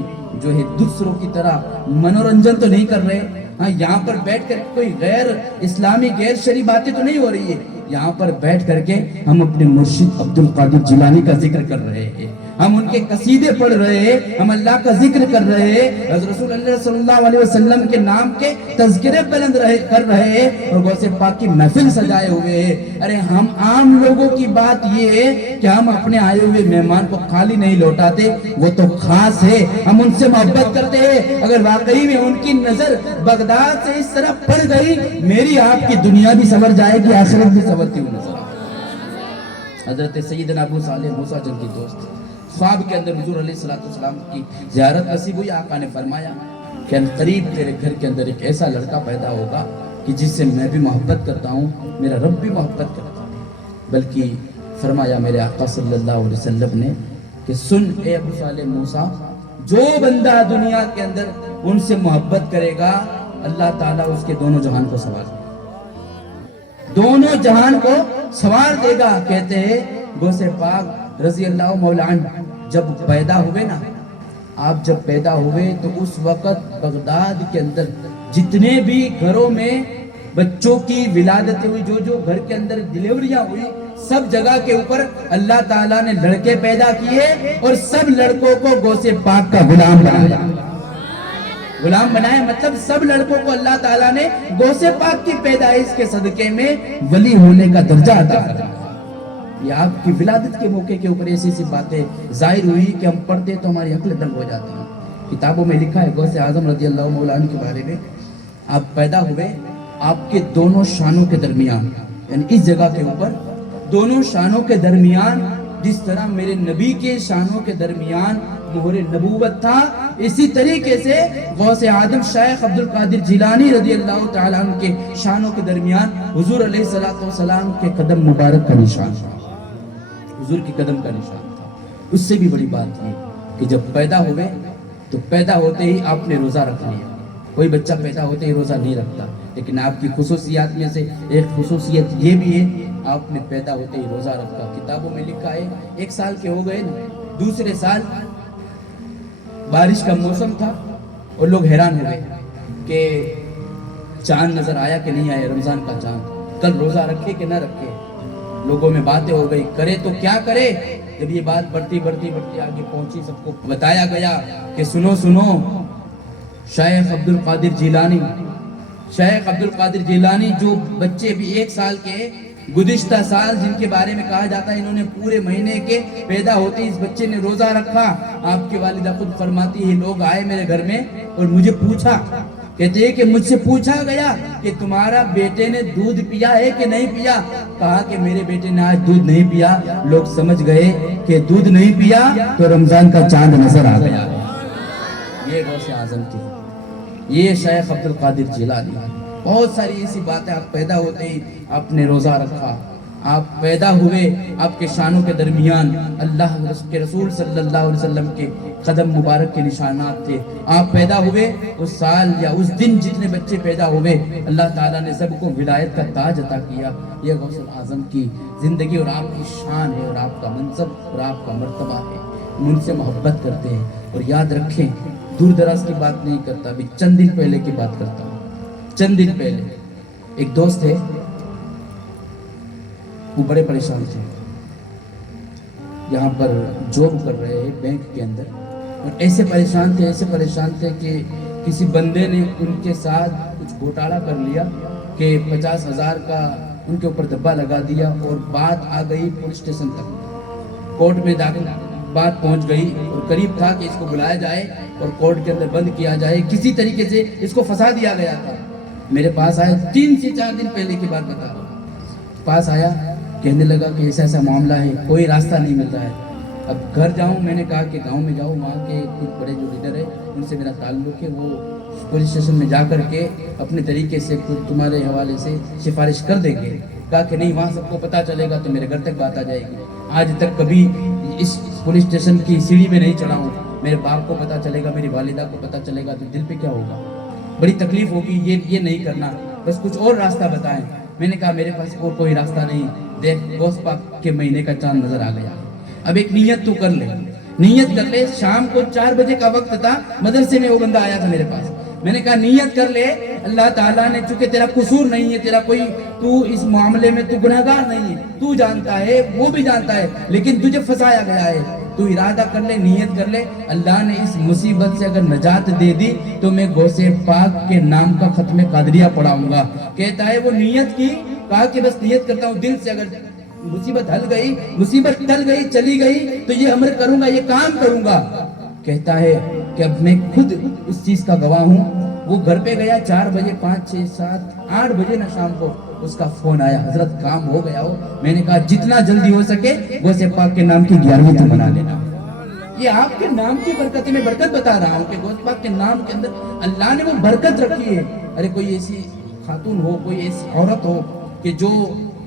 جو ہے دوسروں کی طرح منورنجن تو نہیں کر رہے، ہاں یہاں پر بیٹھ کر کوئی غیر اسلامی غیر شرعی باتیں تو نہیں ہو رہی ہے، یہاں پر بیٹھ کر کے ہم اپنے مرشد عبد القادر جیلانی کا ذکر کر رہے ہیں، ہم ان کے قصیدے پڑھ رہے ہیں، ہم اللہ کا ذکر کر رہے ہیں، حضرت رسول اللہ صلی اللہ علیہ وسلم کے نام کے تذکرے بلند کر رہے ہیں اور غوث پاک کی محفل سجائے ہوئے ہیں۔ ارے ہم عام لوگوں کی بات یہ ہے کہ ہم اپنے آئے ہوئے مہمان کو خالی نہیں لوٹاتے، وہ تو خاص ہے، ہم ان سے محبت کرتے ہیں۔ اگر واقعی میں ان کی نظر بغداد سے اس طرح پڑ گئی، میری آپ کی دنیا بھی سنور جائے گی، آخرت بھی سنورتی ہوئی نظر آئے گی۔ حضرت سیدنا ابو صالح موسیٰ جنگی دوست، خواب کے اندر حضور علیہ السلام کی زیارت نصیب ہوئی، آقا نے فرمایا کہ قریب تیرے گھر کے اندر ایک ایسا لڑکا پیدا ہوگا کہ جس سے میں بھی محبت کرتا ہوں، میرا رب بھی محبت کرتا ہے، بلکہ فرمایا میرے آقا صلی اللہ علیہ وسلم نے کہ سن اے ابو صالح موسیٰ، جو بندہ دنیا کے اندر ان سے محبت کرے گا اللہ تعالیٰ اس کے دونوں جہان کو سنوار دے گا، دونوں جہان کو سنوار دے گا۔ کہتے ہیں غوث پاک رضی اللہ مولا عنہ جب پیدا ہوئے نا، آپ جب پیدا ہوئے تو اس وقت بغداد کے اندر جتنے بھی گھروں میں بچوں کی ولادت ہوئی، جو گھر کے اندر ڈیلیوریاں ہوئی، سب جگہ کے اوپر اللہ تعالیٰ نے لڑکے پیدا کیے اور سب لڑکوں کو غوث پاک کا غلام بنایا۔ غلام بنائے مطلب سب لڑکوں کو اللہ تعالیٰ نے غوث پاک کی پیدائش کے صدقے میں ولی ہونے کا درجہ عطا کیا۔ یہ آپ کی ولادت کے موقع کے اوپر ایسی سی باتیں ظاہر ہوئی کہ ہم پڑھتے تو ہماری عقل دنگ ہو جاتی ہیں۔ کتابوں میں لکھا ہے غوث اعظم رضی اللہ مولا عنہ کے بارے میں، آپ پیدا ہوئے، آپ کے دونوں شانوں کے درمیان، یعنی اس جگہ کے اوپر دونوں شانوں کے درمیان جس طرح میرے نبی کے شانوں کے درمیان مہر نبوت تھا، اسی طریقے سے غوث اعظم شیخ عبد القادر جیلانی رضی اللہ تعالیٰ عنہ کے شانوں کے درمیان حضور علیہ السلام کے قدم مبارک کا نشان تھا، حضور کی قدم کا نشان تھا۔ اس سے بھی بڑی بات یہ کہ جب پیدا ہوئے تو پیدا ہوتے ہی آپ نے روزہ رکھ لیا۔ کوئی بچہ پیدا ہوتے ہی روزہ نہیں رکھتا، لیکن آپ کی خصوصیات میں سے ایک خصوصیت یہ بھی ہے آپ نے پیدا ہوتے ہی روزہ رکھا۔ کتابوں میں لکھا ہے 1 سال کے ہو گئے، دوسرے سال بارش کا موسم تھا اور لوگ حیران ہوئے کہ چاند نظر آیا کہ نہیں آیا، رمضان کا چاند، کل روزہ رکھے کہ نہ رکھے۔ لوگوں میں باتیں ہو گئی، کرے تو کیا کرے۔ جب یہ بات بڑھتی آگے پہنچی، سب کو بتایا گیا کہ سنو شیخ عبد القادر جیلانی جو بچے بھی 1 سال کے گزشتہ سال جن کے بارے میں کہا جاتا ہے انہوں نے پورے مہینے کے پیدا ہوتے اس بچے نے روزہ رکھا۔ آپ کی والدہ خود فرماتی ہے لوگ آئے میرے گھر میں اور مجھے پوچھا، کہتے ہیں کہ مجھ سے پوچھا گیا کہ تمہارا بیٹے نے دودھ پیا ہے کہ نہیں پیا۔ کہا کہ میرے بیٹے نے آج دودھ نہیں پیا۔ لوگ سمجھ گئے کہ دودھ نہیں پیا تو رمضان کا چاند نظر آ گیا۔ یہ غوث اعظم تھی، یہ شیخ عبد القادر جیلانی۔ بہت ساری ایسی باتیں، آپ پیدا ہوتے ہی آپ نے روزہ رکھا، آپ پیدا ہوئے، آپ کے شانوں کے درمیان اللہ کے رسول صلی اللہ علیہ وسلم کے قدم مبارک کے نشانات تھے۔ آپ پیدا ہوئے اس سال یا اس دن جتنے بچے پیدا ہوئے اللہ تعالیٰ نے سب کو ولایت کا تاج عطا کیا۔ یہ غوث اعظم کی زندگی اور آپ کی شان ہے اور آپ کا منصب اور آپ کا مرتبہ ہے۔ ہم ان سے محبت کرتے ہیں اور یاد رکھیں دور دراز کی بات نہیں کرتا، ابھی چند دن پہلے کی بات کرتا ہوں۔ چند دن پہلے ایک دوست ہے، وہ بڑے پریشان تھے، یہاں پر جاب کر رہے ہیں بینک کے اندر، اور ایسے پریشان تھے کہ کسی بندے نے ان کے ساتھ کچھ گھوٹالا کر لیا کہ 50,000 کا ان کے اوپر دبا لگا دیا، اور بات آ گئی پولیس اسٹیشن تک، کورٹ میں داخل بات پہنچ گئی، اور قریب تھا کہ اس کو بلایا جائے اور کورٹ کے اندر بند کیا جائے، کسی طریقے سے اس کو پھنسا دیا گیا تھا۔ میرے پاس آیا 3 سے 4 دن پہلے کی بات بتا رہا ہوں، پاس آیا کہنے لگا کہ ایسا معاملہ ہے، کوئی راستہ نہیں مل رہا ہے۔ اب گھر جاؤں، میں نے کہا کہ گاؤں میں جاؤ، وہاں کے کچھ بڑے جو لیڈر ہیں ان سے میرا تعلق ہے، وہ پولیس اسٹیشن میں جا کر کے اپنے طریقے سے کچھ تمہارے حوالے سے سفارش کر دیں گے۔ کہا کہ نہیں، وہاں سب کو پتہ چلے گا تو میرے گھر تک بات آ جائے گی۔ آج تک کبھی اس پولیس اسٹیشن کی سیڑھی میں نہیں چڑھا ہوں، میرے باپ کو پتہ چلے گا، میری والدہ کو پتہ چلے گا تو دل پہ کیا ہوگا، بڑی تکلیف ہوگی، یہ نہیں کرنا، بس کچھ اور راستہ بتائیں۔ میں نے کہا میرے پاس اور کوئی راستہ نہیں، دیکھ غوث پاک کے مہینے کا چاند نظر آ گیا، اب ایک نیت تو کر لے، نیت کر لے۔ شام کو 4 بجے کا وقت تھا، مدرسے میں وہ بندہ آیا تھا میرے پاس، میں نے کہا نیت کر لے، اللہ تعالیٰ نے چونکہ تیرا قصور نہیں ہے، تیرا کوئی تو اس معاملے میں تو گناہگار نہیں ہے، تو جانتا ہے وہ بھی جانتا ہے، لیکن تجھے پھنسایا گیا ہے، تو ارادہ کر لے، نیت کر لے، اللہ نے اس مصیبت سے اگر نجات دے دی تو میں غوث پاک کے نام کا ختم قادریہ پڑھاؤں گا۔ کہتا ہے وہ نیت کی، کہا کہ بس نیت کرتا ہوں دل سے، اگر مصیبت ٹل گئی چلی گئی تو یہ عمل کروں گا، یہ کام کروں گا۔ کہتا ہے کہ اب میں خود اس چیز کا گواہ ہوں۔ وہ گھر پہ گیا 4 بجے، 5 6 7 8 بجے نہ شام کو اس کا فون آیا، حضرت کام ہو گیا ہو۔ میں نے کہا جتنا جلدی ہو سکے غوث پاک کے نام کی 11ویں تو بنا لینا۔ یہ آپ کے نام کی برکت ہے، میں برکت بتا رہا ہوں کہ غوث پاک کے نام کے اندر اللہ نے وہ برکت رکھی ہے۔ ارے کوئی ایسی خاتون ہو، کوئی ایسی عورت ہو کہ جو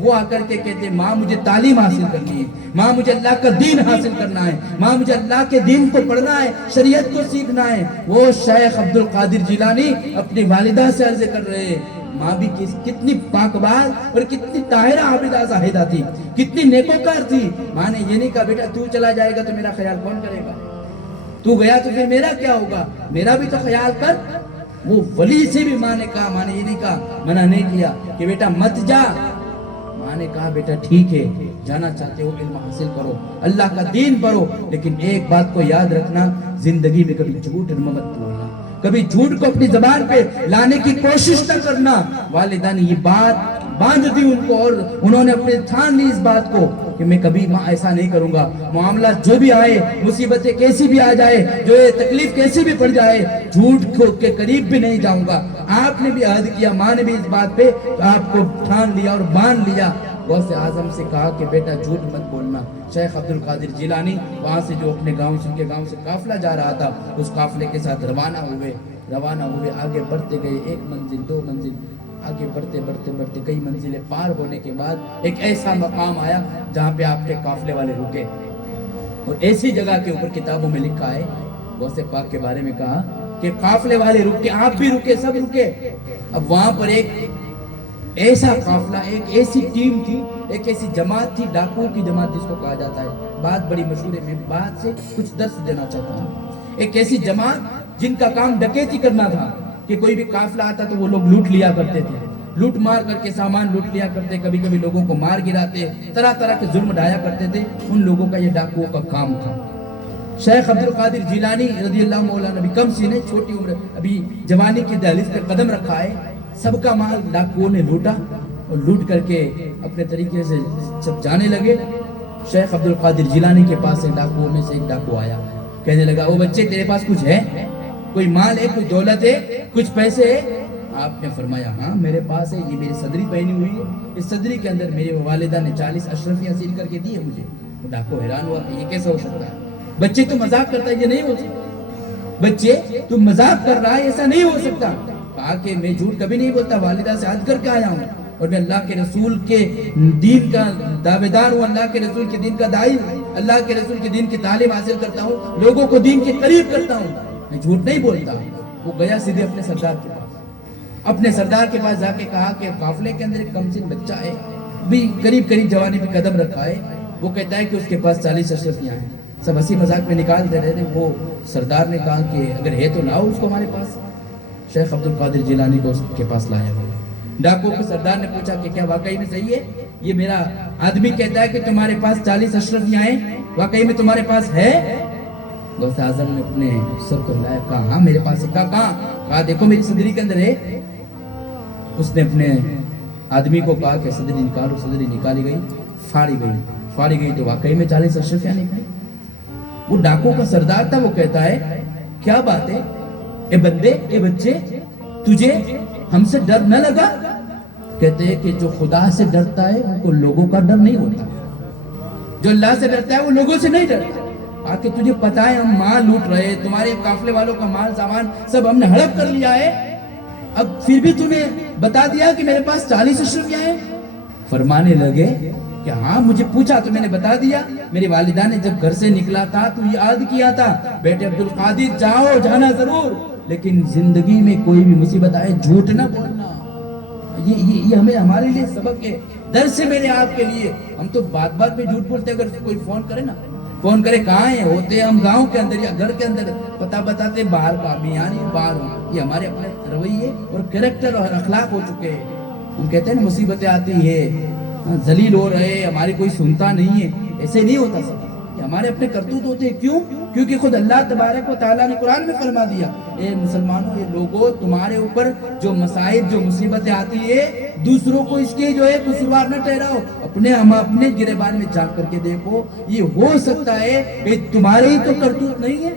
وہ آ کر کے کہتے ہیں ماں مجھے تعلیم حاصل کرنی ہے، ماں مجھے اللہ کا دین حاصل کرنا ہے، ماں مجھے اللہ کے دین کو پڑھنا ہے، شریعت کو سیکھنا ہے۔ وہ شیخ عبد القادر جیلانی اپنی والدہ سے عرض کر رہے ہیں، ماں بھی کتنی پاکباز اور کتنی طاہرہ عابدہ زاہدہ تھی، کتنی نیکوکار تھی۔ ماں نے یہ نہیں کہا بیٹا تو چلا جائے گا تو میرا خیال کون کرے گا، تو گیا تو پھر میرا کیا ہوگا، میرا بھی تو خیال کر۔ وہ ولی سے بھی ماں نے کہا، ماں نے یہ نہیں کہا، منع نہیں کیا کہ بیٹا مت جا۔ ماں نے کہا بیٹا ٹھیک ہے، جانا چاہتے ہو علم حاصل کرو، اللہ کا دین پڑھو، لیکن ایک بات کو یاد رکھنا، زندگی میں کبھی جھوٹ مت بولنا، کبھی جھوٹ کو اپنی زبان پہ لانے کی کوشش نہ کرنا۔ والدہ نے یہ بات باندھ دی ان کو، اور انہوں نے اپنے ٹھان لی اس بات کو کہ میں کبھی ایسا نہیں کروں گا، معاملات جو بھی آئے، مصیبتیں کیسی بھی آ جائے، جو تکلیف کیسی بھی پڑ جائے، جھوٹ کے قریب بھی نہیں جاؤں گا۔ آپ نے بھی عہد کیا، ماں نے بھی اس بات پہ آپ کو ٹھان لیا اور باندھ لیا۔ غوث اعظم سے کہا کہ بیٹا جھوٹ مت بولنا۔ شیخ عبد القادر جیلانی وہاں سے جو اپنے گاؤں سے، ان کے گاؤں سے قافلہ جا رہا تھا، اس قافلے کے ساتھ روانہ ہوئے، آگے بڑھتے گئے، ایک منزل، دو منزل، آگے بڑھتے بڑھتے بڑھتے کئی منزلیں پار ہونے کے بعد ایک ایسا مقام آیا جہاں پہ آپ کے قافلے والے رکے، اور ایسی جگہ کے اوپر کتابوں میں لکھا ہے، غوث پاک کے بارے میں کہا کہ قافلے والے رکے، آپ بھی رکے، سب رکے۔ اب وہاں پر ایک ایسا قافلہ، ایک ایسی ٹیم تھی، ایک ایسی جماعت تھی، ڈاکوؤں کی جماعت جس کو کہا جاتا ہے، بات بڑی مشہور ہے، میں بات سے کچھ درس دینا چاہتا ہوں۔ ایک ایسی جماعت جن کا کام ڈکیتی کرنا تھا، کہ کوئی بھی قافلہ آتا تو وہ لوگ لوٹ لیا کرتے تھے، لوٹ مار کر کے سامان لوٹ لیا کرتے، کبھی کبھی لوگوں کو مار گراتے، طرح طرح کے ظلم ڈھایا کرتے تھے، ان لوگوں کا یہ ڈاکوؤں کا کام تھا۔ شیخ عبد القادر جیلانی رضی اللہ مولانا ابھی کم سینے، چھوٹی عمر، ابھی جوانی کی دہلیز پر قدم رکھا ہے، سب کا مال ڈاکوؤں نے لوٹا، اور لوٹ کر کے اپنے طریقے سے سب جانے لگے۔ شیخ عبد القادر جیلانی کے پاس سے ڈاکوؤں میں سے ایک ڈاکو آیا، کہنے لگا او بچے تیرے پاس کچھ ہے، کوئی مال ہے، کوئی دولت ہے، کچھ پیسے ہے؟ آپ نے فرمایا ہاں میرے پاس ہے، یہ میری صدری پہنی ہوئی ہے، اس صدری کے اندر میری والدہ نے 40 اشرفیاں سیل کر کے دی ہے مجھے۔ ڈاکو حیران ہوا کہ یہ کیسے ہو سکتا ہے، بچے تو مذاق کرتا ہے، یہ نہیں ہو سکتا، بچے تو مذاق کر رہا ہے، ایسا نہیں ہو سکتا۔ کہا کہ میں جھوٹ کبھی نہیں بولتا، والدہ سے عہد کر کے آیا ہوں، اور میں اللہ کے رسول کے دین کا دعوے دار ہوں، اللہ کے رسول کے دین کا داعی ہوں، اللہ کے رسول کے دین کی تعلیم حاصل کرتا ہوں، لوگوں کو دین کے قریب کرتا ہوں، میں جھوٹ نہیں بولتا۔ وہ گیا سیدھے اپنے سردار کے پاس، اپنے سردار کے پاس جا کے کہا کہ قافلے کے اندر ایک کم سن بچہ ہے، بھی قریب جوانی پہ قدم رکھا ہے، وہ کہتا ہے کہ اس کے پاس 40 اشرفیاں ہیں۔ سب ہنسی مذاق میں نکال دے رہے تھے، وہ سردار نے کہا کہ اگر ہے تو لاؤ اس کو ہمارے پاس۔ شیخ عبد القادر جیلانی کو اس کے پاس لایا گیا۔ ڈاکو کو سردار نے پوچھا کہ کیا واقعی میں صحیح ہے، یہ میرا آدمی کہتا ہے کہ تمہارے پاس 40 اشرفیاں ہیں، واقعی میں تمہارے پاس ہے؟ غوث اعظم نے اپنے سر کو ہلایا، کہا ہاں میرے پاس ہے۔ کہا دیکھو میری صدری کے اندر ہے۔ اس نے اپنے آدمی کو کہا کہ صدری نکالو، صدری نکالی گئی، پھاڑی گئی تو واقعی میں 40 اشرفیاں نکلی۔ وہ ڈاکو کا سردار تھا، وہ کہتا ہے کیا بات ہے اے بندے، اے بچے، تجھے ہم سے ڈر نہ لگا؟ کہتے ہیں کہ جو خدا سے ڈرتا ہے ان کو لوگوں کا ڈر نہیں ہوتا، جو اللہ سے ڈرتا ہے وہ لوگوں سے نہیں ڈرتا۔ آکے تجھے پتا ہے ہم مال لوٹ رہے، تمہارے قافلے والوں کا مال سامان سب ہم نے ہڑپ کر لیا ہے، اب پھر بھی تمہیں بتا دیا کہ میرے پاس 40 اشرفیاں ہیں؟ فرمانے لگے کہ ہاں مجھے پوچھا تو میں نے بتا دیا، میری والدہ نے جب گھر سے نکلا تھا تو یہ عہد کیا تھا بیٹے عبد القادر جاؤ، جانا ضرور، لیکن زندگی میں کوئی بھی مصیبت آئے جھوٹ نہ بولنا۔ یہ ہمارے لیے سبق ہے، درس ہے میرے آپ کے لیے۔ ہم تو بات بات میں جھوٹ بولتے، اگر کوئی فون کرے نا، فون کرے کہاں ہیں، ہوتے ہم گاؤں کے اندر یا گھر کے اندر، پتہ بتاتے باہر کا، یعنی باہر ہوں، یہ ہمارے اپنے رویے اور کریکٹر اور اخلاق ہو چکے ہیں۔ ہم کہتے ہیں نا مصیبتیں آتی ہے، ذلیل ہو رہے، ہماری کوئی سنتا نہیں ہے، ایسے نہیں ہوتا سب، یہ ہمارے اپنے کرتوت ہوتے ہیں۔ کیوں؟ کیونکہ خود اللہ تبارک و تعالیٰ نے قرآن میں فرما دیا، اے مسلمانوں، یہ لوگوں تمہارے اوپر جو مصائب، جو مصیبتیں آتی ہے، دوسروں کو اس کے جو ہے قصوروار نہ ٹھہراؤ، اپنے گریبان میں جھانک کر کے دیکھو، یہ ہو سکتا ہے کہ تمہارے ہی تو کرتوت نہیں ہے۔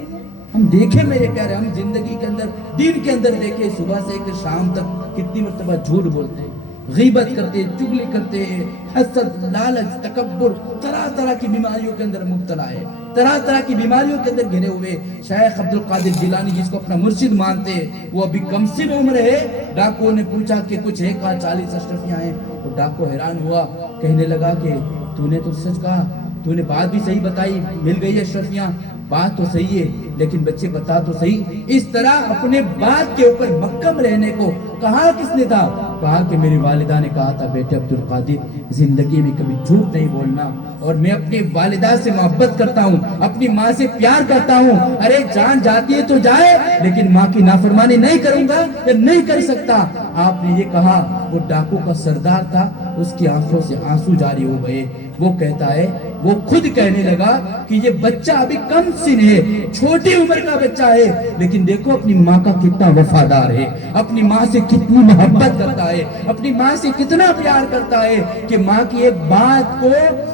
ہم دیکھیں میرے پیارے، ہم زندگی کے اندر، دین کے اندر دیکھیں، صبح سے کہ شام تک کتنی مرتبہ جھوٹ بولتے ہیں، غیبت کرتے ہیں، چغلی کرتے ہیں، حسد، لالچ، تکبر، طرح طرح کی بیماریوں کے اندر مبتلا ہے، طرح طرح کی بیماریوں کے اندر گھرے ہوئے۔ شیخ عبد القادر جیلانی جس کو اپنا مرشد مانتے ہیں، وہ ابھی کم سن عمر ہے، ڈاکو نے پوچھا کہ کچھ ہے، کہا 40 اشرفیاں ہیں۔ تو ڈاکو حیران ہوا، کہنے لگا کہ تو نے تو سچ کہا، تو نے بات بھی صحیح بتائی، مل گئی اشرفیاں، بات تو صحیح ہے، لیکن بچے بتا تو صحیح، اس طرح اپنے بات کے اوپر مکم رہنے کو کہا کس نے تھا؟ کہا کہ میری والدہ نے کہا تھا بیٹے عبد القادر زندگی میں کبھی جھوٹ نہیں بولنا، اور میں اپنی والدہ سے محبت کرتا ہوں، اپنی ماں سے پیار کرتا ہوں، ارے جان جاتی ہے تو جائے لیکن ماں کی نافرمانی نہیں کروں گا یا نہیں کر سکتا۔ آپ نے یہ کہا، وہ ڈاکو کا سردار تھا، اس کی آنکھوں سے آنسو جاری ہو گئے۔ وہ کہتا ہے، وہ خود کہنے لگا کہ یہ بچہ ابھی کم سن ہے، چھوٹی عمر کا بچہ ہے، لیکن دیکھو اپنی ماں کا کتنا وفادار ہے، اپنی ماں سے کتنی محبت کرتا ہے، اپنی ماں سے کتنا پیار کرتا ہے کہ ماں کی ایک بات کو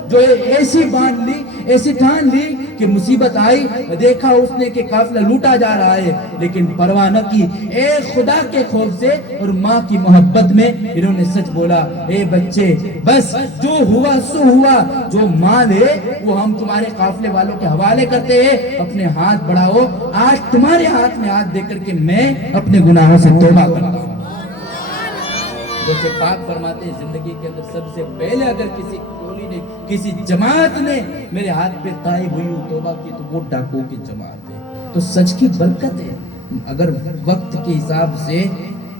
جو ایسی باندھ لی، ایسی ٹھان لی کہ مصیبت آئی، دیکھا اس نے کہ قافلہ لوٹا جا رہا ہے، لیکن پرواہ نہ کی، ایک خدا کے خوف سے اور ماں کی محبت میں انہوں نے سچ بولا، اے بچے بس جو ہوا سو ہوا، جو مال ہے وہ ہم تمہارے قافلے والوں کے حوالے کرتے ہیں، اپنے ہاتھ بڑھاؤ، آج تمہارے ہاتھ میں ہاتھ دے کر کے میں اپنے گناہوں سے توبہ کرتا ہوں۔ جیسے پاک فرماتے ہیں زندگی کے اندر سب سے پہلے اگر کسی ٹولی نے، کسی جماعت نے میرے ہاتھ پہ تائب ہوئی توبہ کی تو وہ ڈاکو کی جماعت ہے۔ تو سچ کی برکت ہے، اگر وقت کے حساب سے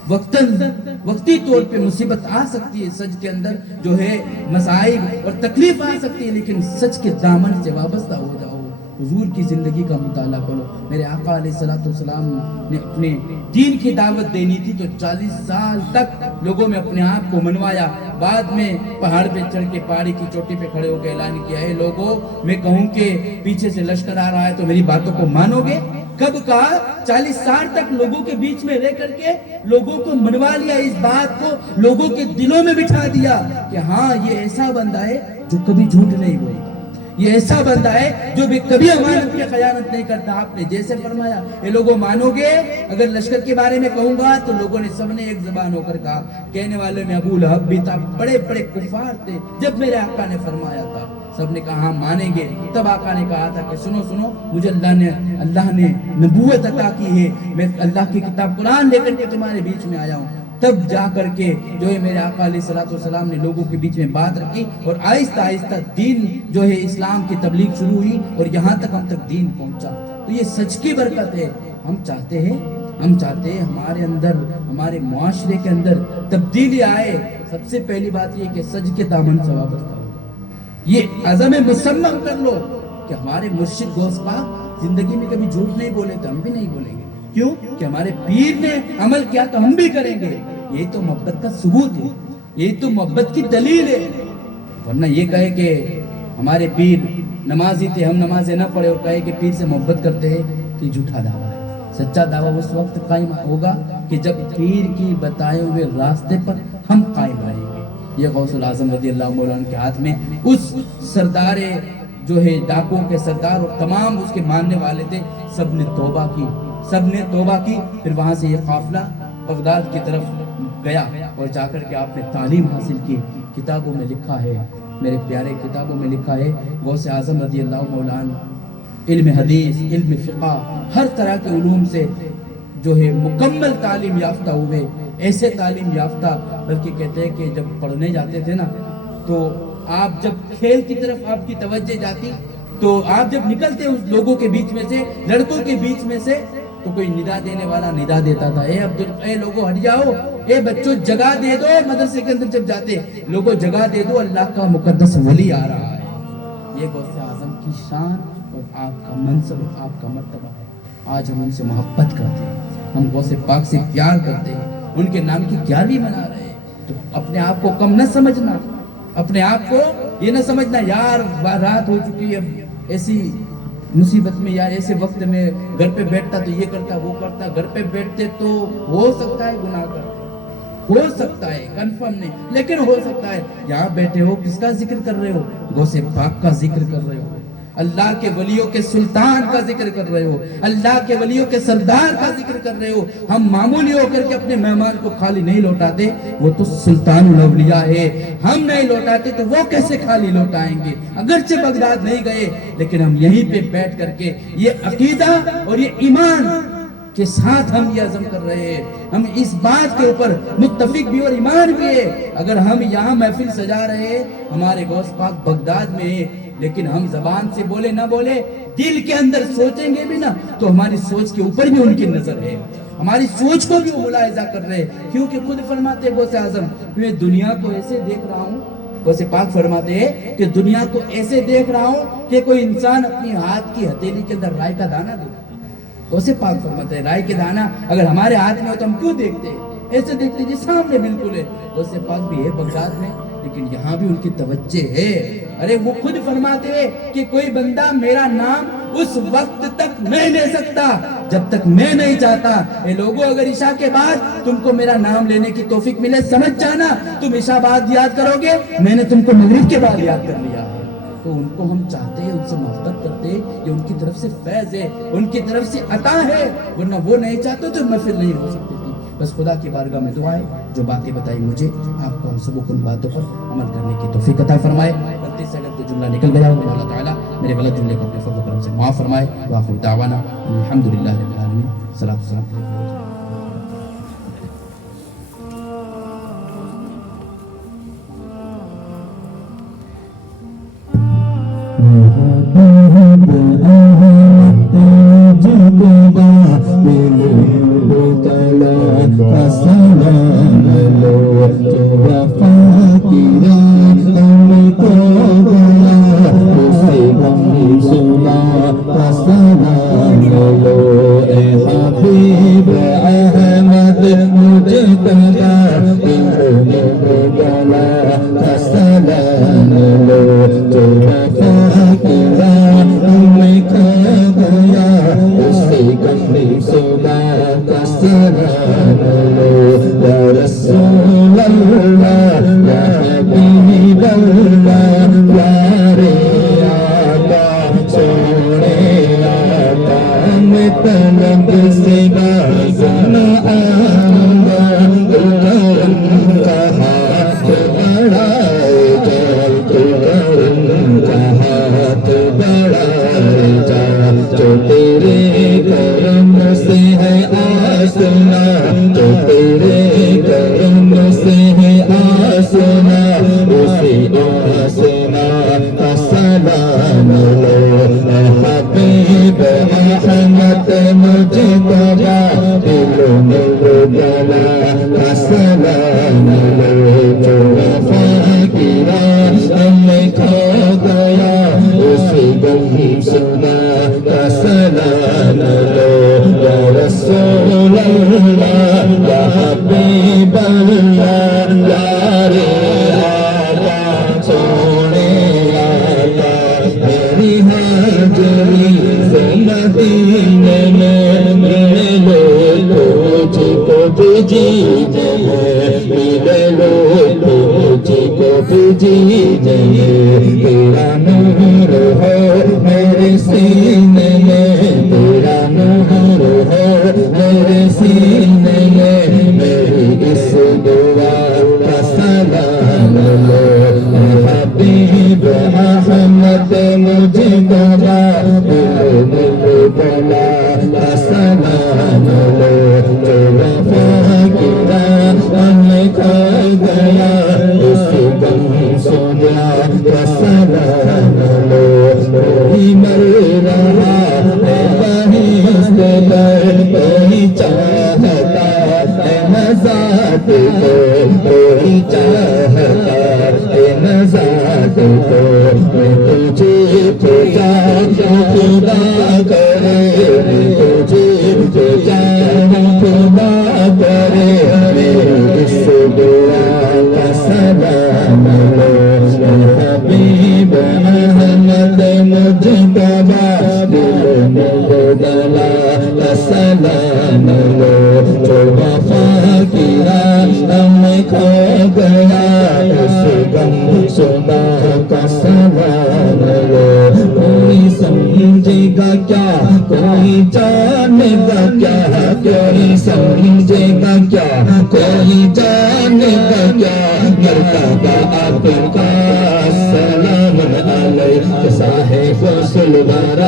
وقتی طور پہ مصیبت آ سکتی ہے، سچ کے اندر جو ہے مسائل اور تکلیف آ سکتی ہے، لیکن سچ کے دامن سے وابستہ ہو جاؤ، حضور کی زندگی کا مطالعہ کرو۔ میرے آقا علیہ السلام نے اپنے دین کی دعوت دینی تھی تو 40 سال تک لوگوں میں اپنے آپ کو منوایا، بعد میں پہاڑ پہ چڑھ کے پہاڑی کی چوٹی پہ کھڑے ہو کے اعلان کیا ہے، لوگوں میں کہوں کہ پیچھے سے لشکر آ رہا ہے تو میری باتوں کو مانو گے؟ کب کہا؟ 40 سال تک لوگوں کے بیچ میں رہ کر کے لوگوں کو منوا لیا، اس بات کو لوگوں کے دلوں میں بٹھا دیا کہ ہاں یہ ایسا بندہ ہے جو کبھی جھوٹ نہیں بولتا، یہ ایسا بندہ ہے جو بھی کبھی امانت کی خیانت نہیں کرتا۔ آپ نے جیسے فرمایا، اے لوگوں مانو گے؟ اگر لشکر کے بارے میں کہوں گا تو لوگوں نے سب نے ایک زبان ہو کر کہا، کہنے والے میں ابو لہب بھی تھا، بڑے بڑے کفار تھے، جب میرے آقا نے فرمایا تھا سب نے کہا ہاں مانیں گے۔ تب آقا نے کہا تھا کہ سنو سنو، مجھے اللہ نے نبوت عطا کی ہے، میں اللہ کی کتاب قرآن لے کر کے تمہارے بیچ میں آیا ہوں۔ تب جا کر کے جو ہے میرے آقا علیہ السلام نے لوگوں کے بیچ میں بات رکھی اور آہستہ آہستہ دین جو ہے اسلام کی تبلیغ شروع ہوئی اور یہاں تک ہم تک دین پہنچا۔ تو یہ سچ کی برکت ہے۔ ہم چاہتے ہیں ہمارے اندر، ہمارے معاشرے کے اندر تبدیلی آئے، سب سے پہلی بات یہ کہ سچ کے دامن سے وابستہ ہو، یہ عزم مصمم کر لو کہ ہمارے مرشد غوث پاک زندگی میں کبھی جھوٹ نہیں بولے تو ہم بھی نہیں بولیں گے۔ کیوں کہ ہمارے پیر نے عمل کیا تو ہم بھی کریں گے۔ یہ تو محبت کا ثبوت ہے، یہ تو محبت کی دلیل ہے۔ ورنہ یہ کہے کہ ہمارے پیر نمازی تھے، ہم نمازیں نہ پڑھے، اور کہے کہ پیر سے محبت کرتے ہیں، تو یہ جھوٹا دعویٰ ہے۔ سچا دعویٰ اس وقت قائم ہوگا کہ جب پیر کی بتائے ہوئے راستے پر ہم قائم رہیں گے۔ یہ غوث العظم رضی اللہ عنہ کے ہاتھ میں اس سردار جو ہے ڈاکوں کے سردار اور تمام اس کے ماننے والے تھے، سب نے توبہ کی۔ پھر وہاں سے یہ قافلہ بغداد کی طرف گیا اور جا کر کے آپ نے تعلیم حاصل کی۔ کتابوں میں لکھا ہے، میرے پیارے کتابوں میں لکھا ہے، غوث اعظم رضی اللہ عنہ علم حدیث، علم فقہ، ہر طرح کے علوم سے جو ہے مکمل تعلیم یافتہ ہوئے، ایسے تعلیم یافتہ، بلکہ کہتے ہیں کہ جب پڑھنے جاتے تھے نا تو آپ جب کھیل کی طرف آپ کی توجہ جاتی تو آپ جب نکلتے اس لوگوں کے بیچ میں سے، لڑکوں کے بیچ میں سے، تو کوئی ندا دینے والا ندا دیتا تھا، اے لوگوں ہٹ جاؤ، اے بچوں جگہ دے دو۔ مدرسے کے اندر جب جاتے لوگوں جگہ دے دو، اللہ کا مقدس ولی آ رہا ہے۔ یہ غوث اعظم کی شان اور آپ کا منصب اور آپ کا مرتبہ ہے۔ آج ہم ان سے محبت کرتے ہیں، ہم غوث پاک سے پیار کرتے ہیں، ان کے نام کی 11ویں منا رہے ہیں۔ تو اپنے آپ کو کم نہ سمجھنا، اپنے آپ کو یہ نہ سمجھنا یار رات ہو چکی ہے، ایسی مصیبت میں یا ایسے وقت میں گھر پہ بیٹھتا تو یہ کرتا وہ کرتا، گھر پہ بیٹھتے تو ہو سکتا ہے گناہ کرتے، ہو سکتا ہے، کنفرم نہیں لیکن ہو سکتا ہے۔ یہاں بیٹھے ہو کس کا ذکر کر رہے ہو؟ غوث پاک کا ذکر کر رہے ہو، اللہ کے ولیوں کے سلطان کا ذکر کر رہے ہو، اللہ کے ولیوں کے سردار کا ذکر کر رہے ہو۔ ہم معمولی ہو کر کے اپنے مہمان کو خالی نہیں لوٹاتے، وہ تو سلطان الاولیاء ہے، ہم نہیں لوٹاتے تو وہ کیسے خالی لوٹائیں گے؟ اگرچہ بغداد نہیں گئے لیکن ہم یہیں پہ بیٹھ کر کے یہ عقیدہ اور یہ ایمان کے ساتھ ہم یہ عزم کر رہے ہیں، ہم اس بات کے اوپر متفق بھی اور ایمان بھی ہے، اگر ہم یہاں محفل سجا رہے ہیں، ہمارے غوث پاک بغداد میں ہے، لیکن ہم زبان سے بولے نہ بولے، دل کے اندر سوچیں گے بھی نا تو ہماری سوچ کے اوپر بھی ان کی نظر ہے، ہماری سوچ کو بھی وہ ملاحظہ کر رہے ہیں، کیونکہ خود فرماتے غوث اعظم میں دنیا کو ایسے دیکھ رہا ہوں، غوث پاک فرماتے ہیں کہ دنیا کو ایسے دیکھ رہا ہوں کہ کوئی انسان اپنی ہاتھ کی ہتھیلی کے اندر رائے کا دانہ دے، غوث پاک فرماتے ہیں رائے کے دانہ اگر ہمارے ہاتھ میں ہو تو ہم کیوں دیکھتے ہیں، ایسے دیکھتے جی سامنے بالکل ہے، غوث پاک بھی ہے بغداد میں لیکن یہاں بھی ان کی توجہ ہے، ارے وہ خود فرماتے ہیں کہ کوئی بندہ میرا نام اس وقت تک نہیں لے سکتا جب تک میں نہیں چاہتا، اے لوگوں اگر عشاء کے بعد تم کو میرا نام لینے کی توفیق ملے سمجھ جانا تم عشاء بعد یاد کرو گے، میں نے تم کو مغرب کے بعد یاد کر لیا ہے، تو ان کو ہم چاہتے ہیں، ان سے محبت کرتے ہیں، یہ ان کی طرف سے فیض ہے، ان کی طرف سے عطا ہے، ورنہ وہ نہیں چاہتے تو محفل نہیں ہو سکتی تھی۔ بس خدا کی بارگاہ میں دعا ہے جو باتیں بتائی مجھے آپ کو ہم سب کو ان باتوں پر عمل کرنے کی توفیق عطا فرمائے، غلطی سے اگر کوئی جملہ نکل گیا ہو اللہ تعالیٰ میرے غلط جملے کو اپنے فضل و کرم سے معاف فرمائے، وآخر دعوانا الحمدللہ رب العالمین، صلاۃ والسلام علیہ وسلم۔ سلام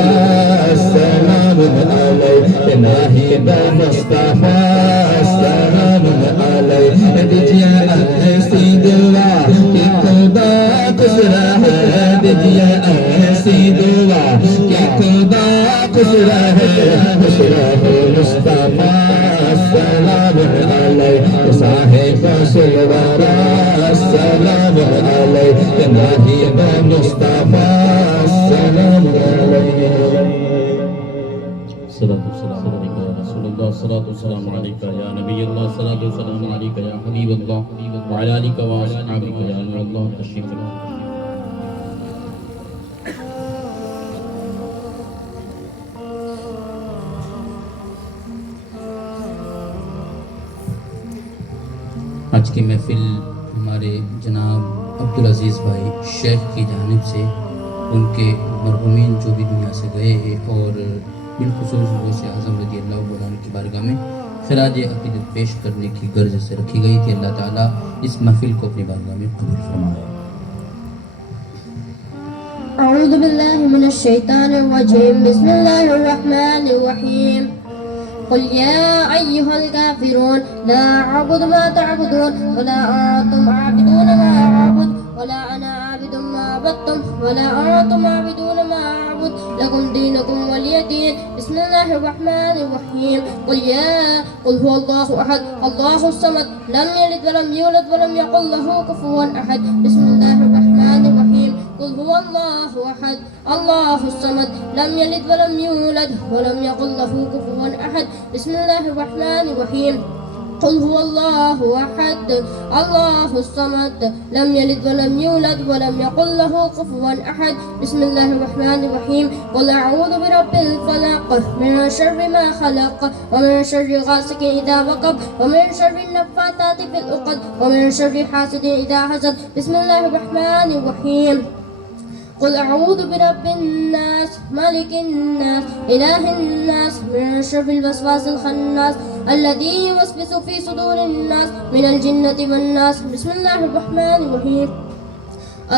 علیہ اسلام مصطفیٰ سلام علیہ صاحب سلورہ سلام علیہ ناہید مصطفیٰ سلام علیہ السلام علیکم یا رسول اللہ الصلاۃ والسلام علیکہ یا نبی اللہ الصلاۃ والسلام علیکہ یا حبیب اللہ وعلی آلک و اصحابک یا نور اللہ تشریف فرما آج کی محفل ہمارے جناب عبدالعزیز بھائی شیخ کی جانب سے ان کے مرحومین جو بھی دنیا سے گئے ہیں اور بالخصوص غوث اعظم رضی اللہ عنہ کی بارگاہ میں خراج عقیدت پیش کرنے کی غرض سے رکھی گئی تھی. اللہ تعالیٰ اس محفل کو اپنی بارگاہ میں قبول فرمائے. اعوذ باللہ من الشیطان الرجیم بسم اللہ الرحمن الرحیم قل يا أيها الكافرون لا أعبد ما تعبدون ولا أنتم عابدون ما أعبد ولا أنا عابد ما عبدتم ولا أنتم عابدون ما أعبد لكم دينكم ولي دين. بسم الله الرحمن الرحيم قل هو الله أحد الله الصمد لم يلد ولم يولد ولم يكن له كفوا أحد. بسم الله الرحمن الرحيم قل هو الله أحد الله الصمد لم يلد ولم يولد ولم يكن له كفوا أحد. بسم الله الرحمن الرحيم قل هو الله أحد الله الصمد لم يلد ولم يولد ولم يكن له كفوا أحد. بسم الله الرحمن الرحيم قل أعوذ برب الفلق من شر ما خلق ومن شر غاسق إذا وقب ومن شر النفاثات في العقد ومن شر حاسد إذا حسد. بسم الله الرحمن الرحيم قل أعوذ برب الناس ملك الناس إله الناس من شر الوسواس الخناس الذي يوسوس في صدور الناس من الجنة والناس. بسم الله الرحمن الرحيم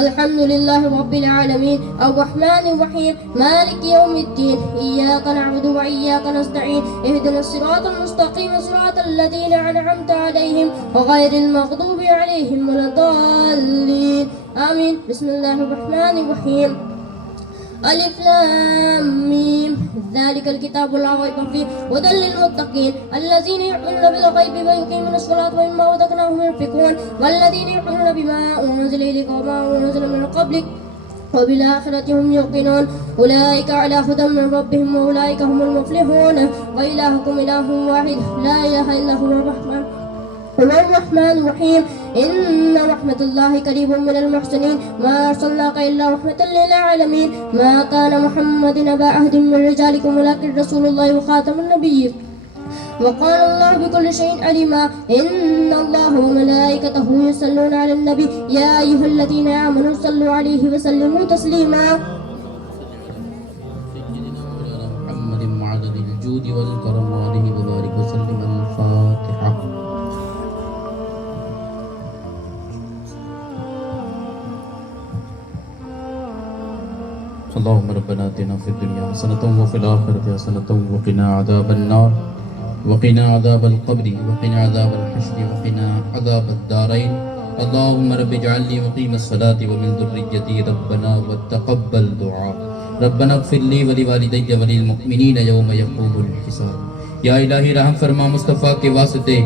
الحمد لله رب العالمين الرحمن الرحيم مالك يوم الدين إياك نعبد وإياك نستعين اهدنا الصراط المستقيم صراط الذين أنعمت عليهم وغير المغضوب عليهم ولا الضالين آمين. بسم الله الرحمن الرحيم ألف لام ميم ذلك الكتاب لا ريب فيه هدى للمتقين الذين يؤمنون بالغيب ويقيمون الصلاة ومما رزقناهم ينفقون والذين يؤمنون بما أنزل إليك وما أنزل من قبلك وبالآخرة هم يوقنون أولئك على هدى من ربهم وأولئك هم المفلحون. وإلهكم إله واحد لا إله إلا هو الرحمن الرحيم إن رحمة الله قريب من المحسنين ما أرسلناك إلا رحمة للعالمين. ما كان محمد أبا عهد من رجالكم ولكن رسول الله وخاتم النبيين وقال الله بكل شيء عليما. إن الله وملائكته يصلون على النبي يا أيها الذين آمنوا صلوا عليه وسلموا تسليما. محمد معدد الجود والكرم عليه وبارك وسلم. الفاتحة. اللهم ربنا آتنا في الدنيا حسنة وفي الآخرة حسنة وقنا عذاب النار وقنا عذاب القبر وقنا عذاب الحشر وقنا عذاب الدارين. اللهم رب اجعلني مقيم الصلاة ومن ذريتي ربنا وتقبل دعاء. ربنا اغفر لي ولوالدي وللمؤمنين يوم يقوم الحساب. یا الہی رحم فرما مصطفیٰ کے واسطے.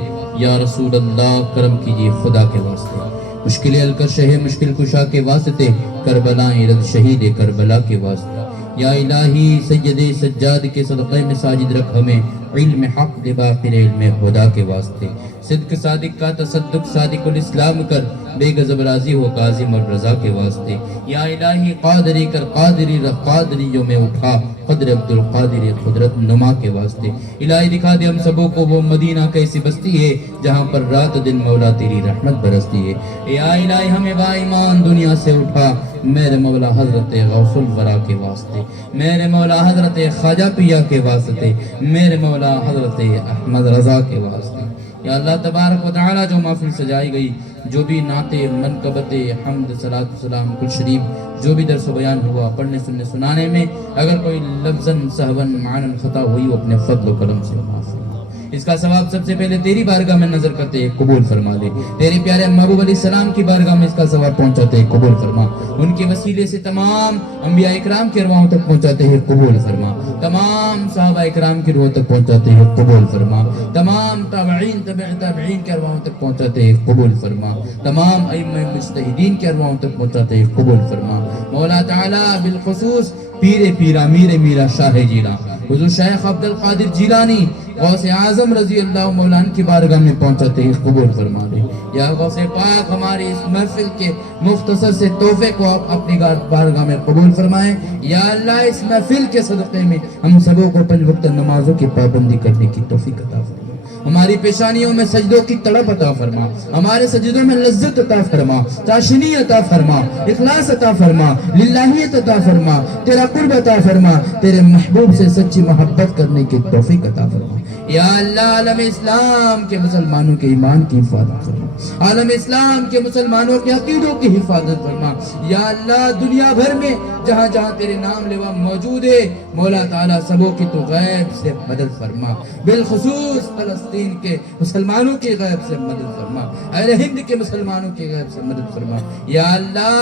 یا رسول اللہ کرم کیجیے خدا کے واسطے. مشکل حل کر شہ مشکل کشا کے واسطے. کربلا رد شہید کربلا کے واسطے. یا الہی سید سجاد کے صدقے میں ساجد رکھ ہمیں علم حق باخر علم خدا کے واسطے. صدق صادق کا تصدق صادق الاسلام کر بے غضب راضی ہو کاظم اور رضا کے واسطے. یا الہی قادری کر قادری رکھ قادریوں میں اٹھا قدر عبد القادر قدرت نما کے واسطے. الہی دکھا دے ہم سبوں کو وہ مدینہ کیسی بستی ہے جہاں پر رات دن مولا تیری رحمت برستی ہے. یا الہی ہمیں با ایمان دنیا سے اٹھا میرے مولا حضرت غوث الورا کے واسطے. میرے مولا حضرت خواجہ پیا کے واسطے. میرے مولا حضرت احمد رضا کے واسطے. یا اللہ تبارک و تعالی جو محفل سجائی گئی جو بھی نعتیں منقبتیں حمد صلاۃ السلام کل شریف جو بھی درس و بیان ہوا پڑھنے سننے سنانے میں اگر کوئی لفظاً سہواً معناً خطا ہوئی وہ اپنے فضل و کرم سے معاف فرما. اس کا ثواب سب سے پہلے تیری بارگاہ میں نظر کرتے ہیں قبول فرما دے. تیرے پیارے محبوب علیہ السلام کی بارگاہ میں اس کا ثواب پہنچاتے ہیں قبول فرما. ان کے وسیلے سے تمام انبیاء اکرام کی ارواحوں تک پہنچاتے ہیں قبول فرما. تمام صحابہ اکرام کی روح تک پہنچاتے ہیں قبول فرما. تمام تابعین تابعین کی ارواحوں تک پہنچاتے ہیں قبول فرما. تمام ائمہ مجتہدین کی ارواحوں تک پہنچاتے ہیں قبول فرما. مولا تعالی بالخصوص پیر پیرا میر میرا شاہ جیلا حضور شیخ عبد القادر جیلانی غوث اعظم رضی اللہ مولانا کی بارگاہ میں پہنچاتے ہیں قبول فرما دے. یا غوث پاک ہماری اس محفل کے مختصر سے تحفے کو آپ اپنی بارگاہ میں قبول فرمائیں. یا اللہ اس محفل کے صدقے میں ہم سبوں کو 5 وقت نمازوں کی پابندی کرنے کی توفیق عطا فرما. ہماری پیشانیوں میں سجدوں کی تڑپ عطا فرما. ہمارے سجدوں میں لذت عطا فرما, چاشنی عطا فرما, اخلاص عطا فرما, للہیت عطا فرما, تیرا قرب عطا فرما, تیرے محبوب سے سچی محبت کرنے کی توفیق عطا فرما. یا اللہ عالم اسلام کے مسلمانوں کے ایمان کی حفاظت فرما. عالم اسلام کے مسلمانوں کے عقیدوں کی حفاظت فرما. یا اللہ دنیا بھر میں جہاں جہاں تیرے نام لیوا موجود ہے مولا تعالیٰ سبوں کی تو غیب سے مدد فرما. بالخصوص فلسطین کے مسلمانوں کی غیب سے مدد فرما. اہل ہند کے مسلمانوں کی غیب سے مدد فرما. یا اللہ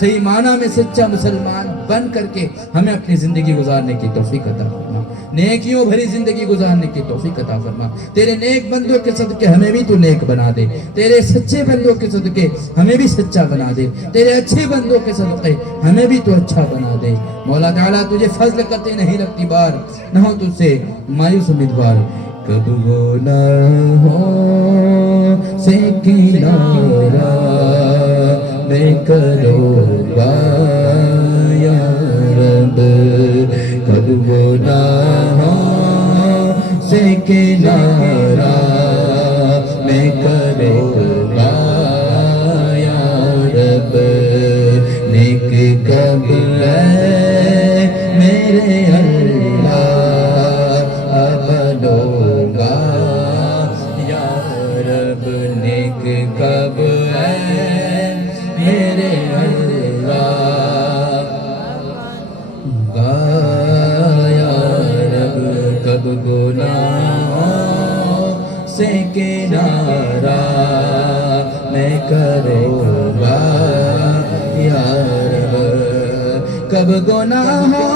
صحیح معنی میں سچا مسلمان بن کر کے ہمیں اپنی زندگی گزارنے کی توفیق عطا فرما. نیکیوں بھری زندگی گزارنے کی توفیق عطا فرما. تیرے نیک بندوں کے صدقے ہمیں بھی تو نیک بنا دے. تیرے سچے بندوں کے صدقے ہمیں بھی سچا بنا دے. تیرے اچھے بندوں کے صدقے ہمیں بھی تو اچھا بنا دے. مولا تعالیٰ تجھے فضل کرتے نہیں رکھتی بار نہ ہو تجھ سے مایوس امیدوار. کب وہ نہ ہو سے کنارہ میں کروں گا یا رب. کب وہ نہ ہو سے کنارہ میں کروں گا یا رب. نیک کب ہے میرے اللہ بنوں گا یا رب. نیک کب ہے میرے اللہ گا یا رب. کب گناہوں سے کنارہ میں کروں گا یا رب. کب گناہوں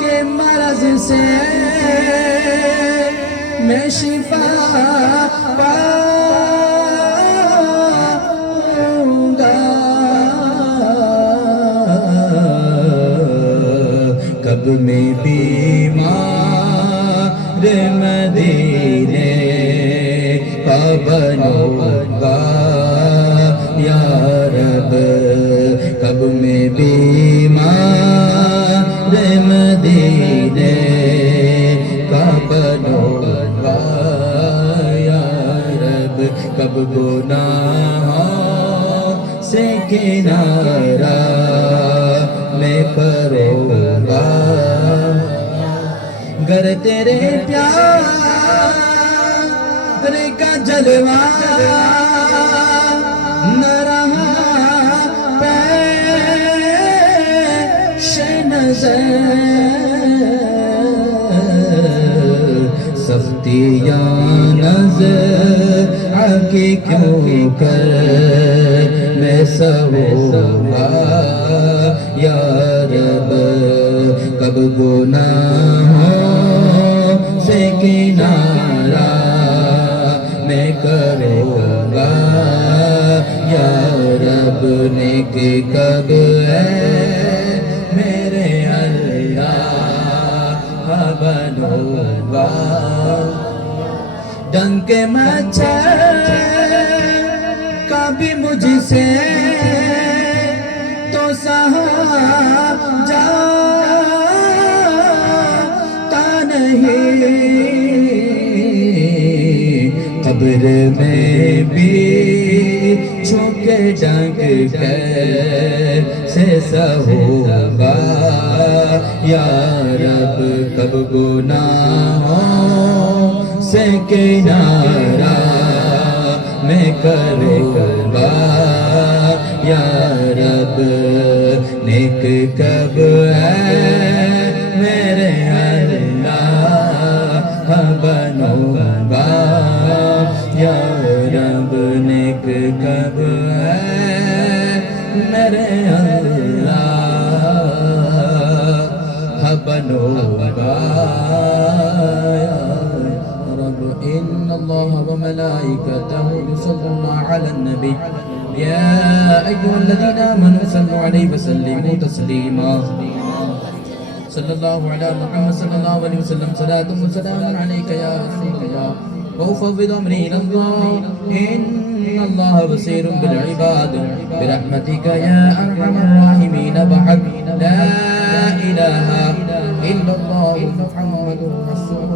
کے مرض سے میں شفا پاؤں گا. کب میں بیمار مدینے کا بنوں گا یا رب. کب میں بیمار مدینے کا بنوں گا یا رب. کب گناہوں سے کنارہ میں کروں گا. گر تیرے پیار کا جلوہ نہ رہا پیش نظر. سختیاں نظر آگے کیوں کر میں سہوں گا یا رب. کب گناہوں سے کنارہ میں کروں گا یا رب. نیک کب ہے میرے اللہ بنوں گا. ڈنک مچھر کا بھی مجھ سے تو سہا جاتا نہیں. قبر میں بھی چھوکے ڈنک کیسے سہوں گا یا رب. کب گناہوں سے کنارہ میں کروں گا یا رب. نیک کب ہے میرے اللہ بنوں گا یا رب نیک کب ہے میرے اللہ بنوں گا یا رب ان اللہ وملائکتہ یصلون علی النبی یا ایھا الذین آمنوا صلوا علیہ وسلموا تسلیما صلی اللہ علی محمد صلی اللہ علیہ وسلم صلاۃ و سلام علیک یا رسول اللہ وافوض امری الی اللہ ان اللہ بصیر بالعباد برحمتک یا ارحم الراحمین بحق لا الہ الا اللہ محمد رسول